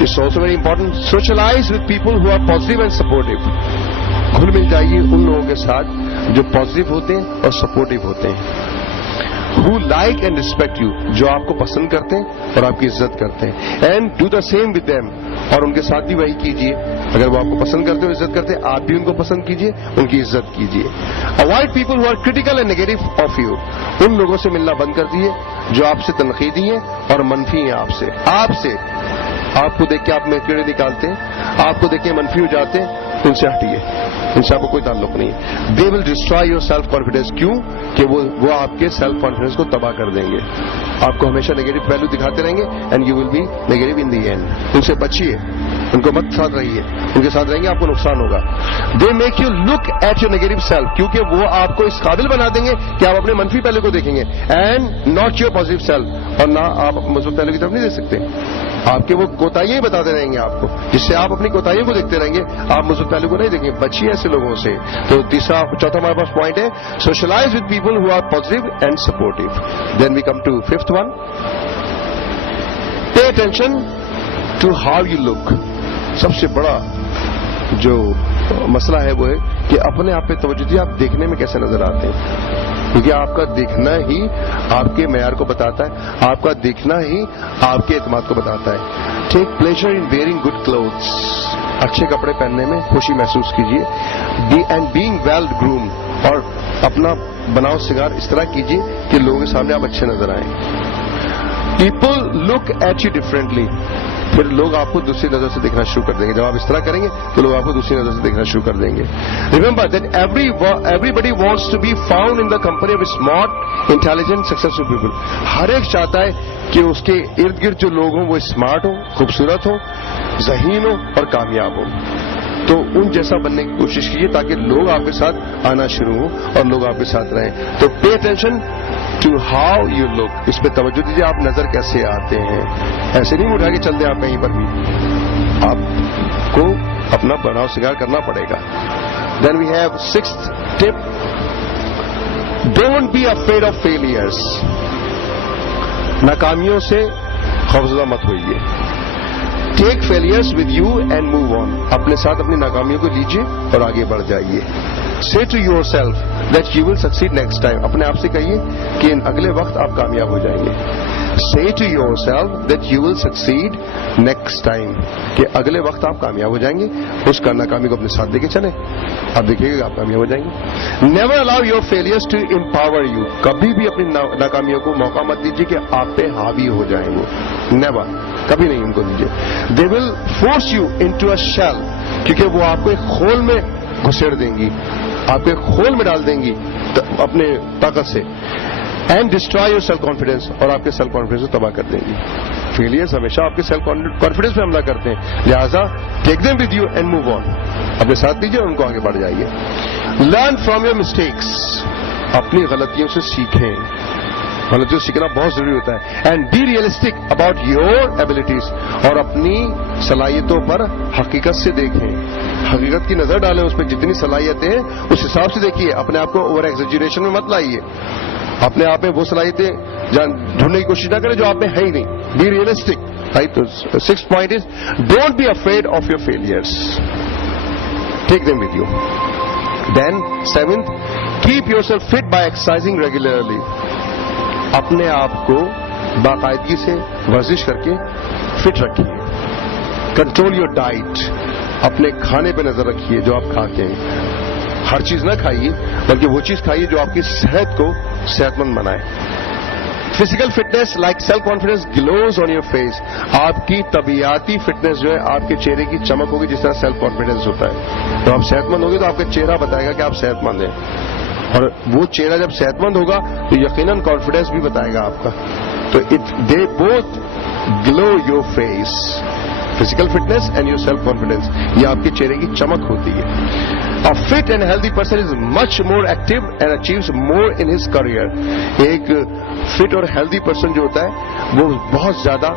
It's also very important. Socialize with people who are positive and supportive. گھل مل جائیے ان لوگوں کے ساتھ جو پازیٹو ہوتے ہیں اور سپورٹو ہوتے ہیں. Who like and respect you. جو آپ کو پسند کرتے ہیں اور آپ کی عزت کرتے ہیں. And do the same with them. اور ان کے ساتھ بھی وہی کیجیے. اگر وہ آپ کو پسند کرتے ہو, عزت کرتے ہیں, آپ بھی ان کو پسند کیجیے, ان کی عزت کیجیے. Avoid people who are critical and negative of you. ان لوگوں سے ملنا بند کر دیجیے جو آپ سے تنقیدی ہیں اور منفی ہیں. آپ کو دیکھ کے آپ میں کیڑے نکالتے ہیں, آپ کو دیکھ کے منفی ہو جاتے ہیں, ان سے ہٹیے, ان سے آپ کو کوئی تعلق نہیں. دے ول ڈسٹرائے یور سیلف کانفیڈینس. کیوں کہ وہ آپ کے سیلف کانفیڈینس کو تباہ کر دیں گے. آپ کو ہمیشہ نیگیٹو پہلو دکھاتے رہیں گے and you will be negative in the end. ان سے بچیے, ان کو مت ساتھ رہیے, ان کے ساتھ رہیں گے آپ کو نقصان ہوگا. They make you look at your negative self. کیونکہ وہ آپ کو اس قابل بنا دیں گے کہ آپ اپنے منفی پہلو کو دیکھیں گے and not your positive self. اور نہ آپ مثبت پہلو کی طرف نہیں دیکھ سکتے. آپ کے وہ کوتاہیاں بتاتے رہیں گے آپ کو, جس سے آپ اپنی کوتاہیوں کو دیکھتے رہیں گے, آپ مثبت پہلو کو نہیں دیکھیں گے. بچیے ایسے لوگوں سے. تو چوتھا ہمارے پاس پوائنٹ ہے socialize with people who are positive and supportive. Then we come to fifth one, pay attention to how you look. سب سے بڑا جو مسئلہ ہے وہ ہے کہ اپنے آپ پہ توجہ دیجیے, آپ دیکھنے میں کیسے نظر آتے ہیں. کیونکہ آپ کا دیکھنا ہی آپ کے معیار کو بتاتا ہے, آپ کا دیکھنا ہی آپ کے اعتماد کو بتاتا ہے. Take pleasure in wearing good clothes. اچھے کپڑے پہننے میں خوشی محسوس کیجیے. And being well groom. اور اپنا بناؤ سنگار اس طرح کیجیے کہ لوگوں کے سامنے آپ اچھے نظر آئیں. People look at you differently. پھر لوگ آپ کو دوسری نظر سے دیکھنا شروع کر دیں گے. جب آپ اس طرح کریں گے تو لوگ آپ کو دوسری نظر سے دیکھنا شروع کر دیں گے. Remember that everybody wants to be found in the company of smart intelligent successful people. ہر ایک چاہتا ہے کہ اس کے ارد گرد جو لوگ ہوں وہ اسمارٹ ہوں, خوبصورت ہوں, ذہین ہوں اور کامیاب ہوں. تو ان جیسا بننے کی کوشش کیجیے تاکہ لوگ آپ کے ساتھ آنا شروع ہوں اور لوگ آپ کے ساتھ رہیں. تو pay attention to how you look. اس پہ توجہ دیجیے آپ نظر کیسے آتے ہیں. ایسے نہیں اٹھا کے چلتے آپ کہیں پر بھی, آپ کو اپنا بناؤ سنگار کرنا پڑے گا. Then we have sixth tip, don't be afraid of failures. ناکامیوں سے خوفزدہ مت ہوئیے. Take failures with you and move on. اپنے ساتھ اپنی ناکامیوں کو لیجیے اور آگے بڑھ جائیے. say to yourself that you will succeed next time. اپنے آپ سے کہیے کہ اگلے وقت آپ کامیاب ہو جائیں گے. say to yourself that you will succeed next time. کہ اگلے وقت آپ کامیاب ہو جائیں گے. اس کا ناکامی کو اپنے ساتھ لے کے چلیں, آپ دیکھیے گا آپ کامیاب ہو جائیں گے. never allow your failures to empower you. کبھی بھی اپنی ناکامیوں کو موقع مت دیجیے کہ آپ پہ حاوی ہو جائیں وہ. never, کبھی نہیں ان کو دیجیے. they will force you into a shell. کیونکہ وہ آپ کو ایک خول میں گھسیڑ دیں گی, آپ کو ایک خول میں ڈال دیں گی اپنے طاقت سے. And destroy your self confidence. اور آپ کے سیلف کانفیڈینس کو تباہ کر دیں گی. فیلئرز ہمیشہ آپ کے سیلف کانفیڈینس پہ حملہ کرتے ہیں. لہٰذا take them with you and move on. اپنے ساتھ دیجیے اور ان کو آگے بڑھ جائیے. Learn from your mistakes. اپنی غلطیوں سے سیکھیں. غلطیوں سے سیکھنا بہت ضروری ہوتا ہے. And be realistic about your abilities. اور اپنی صلاحیتوں پر حقیقت سے دیکھیں. حقیقت کی نظر ڈالیں, اس پہ جتنی صلاحیتیں ہیں اس حساب سے دیکھیے. اپنے آپ کو اوور ایگزیجریشن میں مت لائیے. اپنے آپ میں وہ صلاحیتیں ڈھونڈنے کی کوشش نہ کریں جو آپ میں ہے ہی نہیں. Be realistic. رائٹ. تو 6th point is don't be afraid of your failures. Take them with you. Then, 7th, keep yourself fit by exercising regularly. اپنے آپ کو باقاعدگی سے ورزش کر کے فٹ رکھیے. Control your diet. اپنے کھانے پہ نظر رکھیے جو آپ کھاتے ہیں. ہر چیز نہ کھائیے بلکہ وہ چیز کھائیے جو آپ کی صحت کو صحت مند بنائے. Physical fitness like self confidence glows on your face. آپ کی طبیعتی فٹنس جو ہے آپ کے چہرے کی چمک ہوگی جس طرح سیلف کانفیڈنس ہوتا ہے. تو آپ صحت مند ہوگے تو آپ کا چہرہ بتائے گا کہ آپ صحت مند ہیں, اور وہ چہرہ جب صحت مند ہوگا تو یقیناً کانفیڈنس بھی بتائے گا آپ کا. تو they both glow your face. Physical fitness and your self confidence, یہ آپ کے چہرے کی چمک ہوتی ہے. A fit and healthy person is much more active and achieves more in his career. ایک فٹ اور ہیلدی پرسن جو ہوتا ہے وہ بہت زیادہ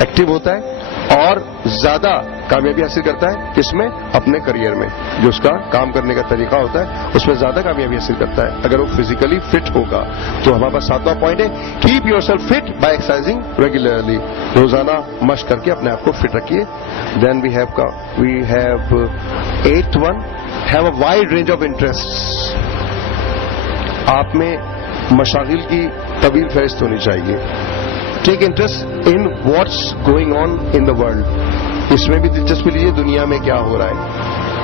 ایکٹیو ہوتا ہے اور زیادہ کامیابی حاصل کرتا ہے. کس میں؟ اپنے کریئر میں. جو اس کا کام کرنے کا طریقہ ہوتا ہے اس میں زیادہ کامیابی حاصل کرتا ہے اگر وہ فزیکلی فٹ ہوگا. تو ہمارے پاس 7واں پوائنٹ ہے, keep yourself fit by exercising regularly. روزانہ مشق کر کے اپنے آپ کو فٹ رکھیے. Then we have 8th one, have a wide range of interests. آپ میں مشاغل کی طویل فہرست ہونی چاہیے. Take interest in what's going on in the world. اس میں بھی دلچسپی لیجیے دنیا میں کیا ہو رہا ہے.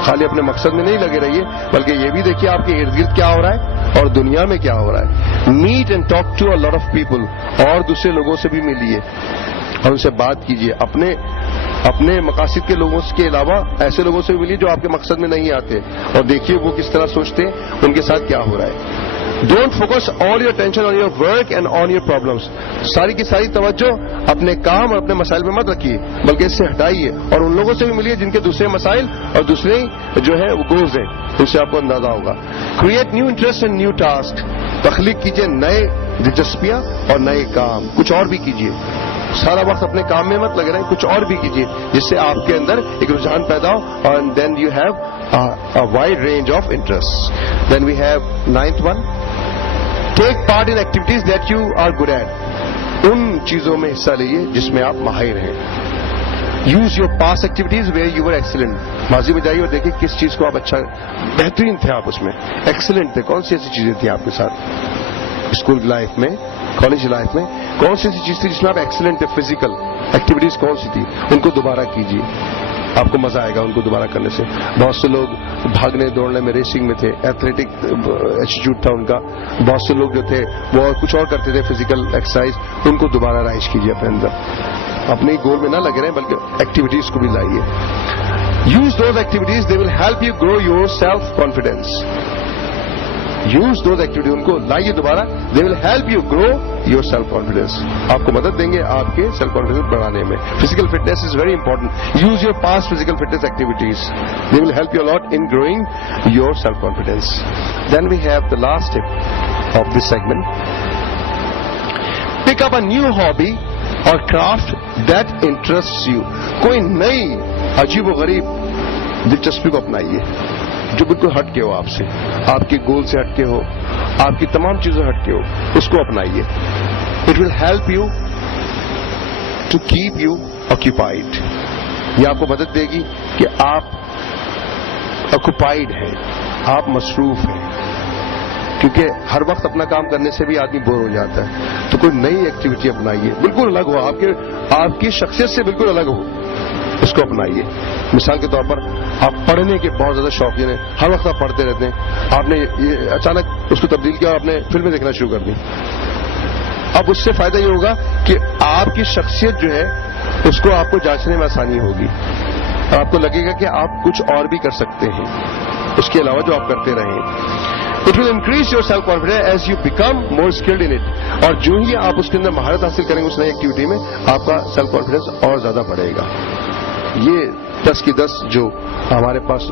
خالی اپنے مقصد میں نہیں لگے رہیے بلکہ یہ بھی دیکھیے آپ کے ارد گرد کیا ہو رہا ہے اور دنیا میں کیا ہو رہا ہے. Meet and talk to a lot of people. اور دوسرے لوگوں سے بھی ملیے اور ان سے بات کیجیے. اپنے مقاصد کے لوگوں کے علاوہ ایسے لوگوں سے بھی ملیے جو آپ کے مقصد میں نہیں آتے اور دیکھیے وہ کس طرح سوچتے ہیں, ان کے ساتھ کیا ہو رہا ہے. Don't focus all your tension on your work and on your problems. ساری کی ساری توجہ اپنے کام اور اپنے مسائل پہ مت رکھیے بلکہ اس سے ہٹائیے اور ان لوگوں سے بھی ملیے جن کے دوسرے مسائل اور دوسرے جو ہے وہ گولز ہیں, ان سے آپ کو اندازہ ہوگا. Create new interest and new task. تخلیق کیجیے نئے دلچسپیاں اور نئے کام. کچھ اور بھی کیجیے. سارا وقت اپنے کام میں مت لگ رہے ہیں, کچھ اور بھی کیجیے جس سے آپ کے اندر ایک رجحان پیدا ہو اور then you have a wide range of interests. Then we have 9th one, take part in activities that you are good at. ان چیزوں میں حصہ لیجیے جس میں آپ ماہر ہیں. Use your past activities where you were excellent. ماضی میں جائیے اور دیکھیے کس چیز کو آپ اچھا بہترین تھے, آپ اس میں ایکسلنٹ تھے. کون سی ایسی چیزیں تھیں آپ کے ساتھ اسکول لائف میں, کالج لائف میں؟ کون سی ایسی چیز تھی جس میں آپ ایکسلنٹ تھے؟ فزیکل ایکٹیویٹیز کون سی تھی؟ ان کو دوبارہ کیجیے, آپ کو مزہ آئے گا ان کو دوبارہ کرنے سے. بہت سے لوگ بھاگنے دوڑنے میں, ریسنگ میں تھے, ایتھلیٹک ایٹیٹیوڈ تھا ان کا. بہت سے لوگ جو تھے وہ کچھ اور کرتے تھے فزیکل ایکسرسائز, ان کو دوبارہ رائج کیجیے اپنے اندر. اپنے گول میں نہ لگے رہیں بلکہ ایکٹیویٹیز کو بھی لائیے. Use those activities, they will help you grow your self confidence. Use those activities, ان کو لائیے دوبارہ. They will help you grow your self confidence. آپ کو مدد دیں گے آپ کے سیلف کانفیڈینس بڑھانے میں. Physical fitness is very important. Use your past physical fitness activities. They will help you a lot in growing your self confidence. Then we have the last step of this segment. Pick up a new hobby or craft that interest you. کوئی نئی عجیب و غریب دلچسپی کو اپنائیے جو بالکل ہٹ کے ہو آپ سے, آپ کے گول سے ہٹ کے ہو, آپ کی تمام چیزیں ہٹ کے ہو, اس کو اپنائیے. It will help you to keep you occupied. یہ آپ کو مدد دے گی کہ آپ آکوپائڈ ہیں, آپ مصروف ہیں. کیونکہ ہر وقت اپنا کام کرنے سے بھی آدمی بور ہو جاتا ہے. تو کوئی نئی ایکٹیویٹی اپنائیے, بالکل الگ ہو, آپ کی شخصیت سے بالکل الگ ہو, اس کو اپنائیے. مثال کے طور پر آپ پڑھنے کے بہت زیادہ شوقین ہیں, ہر وقت آپ پڑھتے رہتے ہیں. آپ نے اچانک اس کو تبدیل کیا اور آپ نے فلمیں دیکھنا شروع کر دی. اب اس سے فائدہ یہ ہوگا کہ آپ کی شخصیت جو ہے اس کو آپ کو جانچنے میں آسانی ہوگی اور آپ کو لگے گا کہ آپ کچھ اور بھی کر سکتے ہیں اس کے علاوہ جو آپ کرتے رہیں. It will increase your self confidence as you become more skilled in it. اور جو ہی آپ اس کے اندر مہارت حاصل کریں گے اس نئی ایکٹیویٹی میں, آپ کا سیلف کانفیڈنس اور زیادہ بڑھے گا. یہ 10 کی 10 جو ہمارے پاس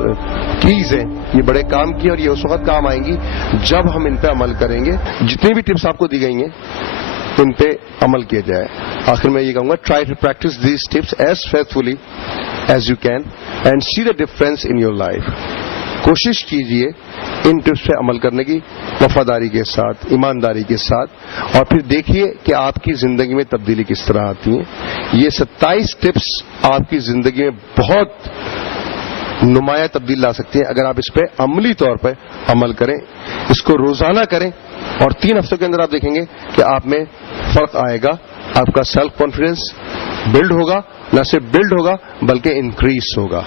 کیز ہیں یہ بڑے کام کی, اور یہ اس وقت کام آئیں گی جب ہم ان پہ عمل کریں گے. جتنی بھی ٹپس آپ کو دی گئی ہیں ان پہ عمل کیا جائے. آخر میں یہ کہوں گا, try to practise these tips as faithfully as you can and see the difference in your life. کوشش کیجیے ان ٹپس پہ عمل کرنے کی وفاداری کے ساتھ, ایمانداری کے ساتھ, اور پھر دیکھیے کہ آپ کی زندگی میں تبدیلی کس طرح آتی ہے. یہ 27 ٹپس آپ کی زندگی میں بہت نمایاں تبدیل لا سکتی ہیں اگر آپ اس پہ عملی طور پہ عمل کریں, اس کو روزانہ کریں, اور 3 ہفتوں کے اندر آپ دیکھیں گے کہ آپ میں فرق آئے گا. آپ کا سیلف کانفیڈنس بلڈ ہوگا, نہ صرف بلڈ ہوگا بلکہ انکریز ہوگا.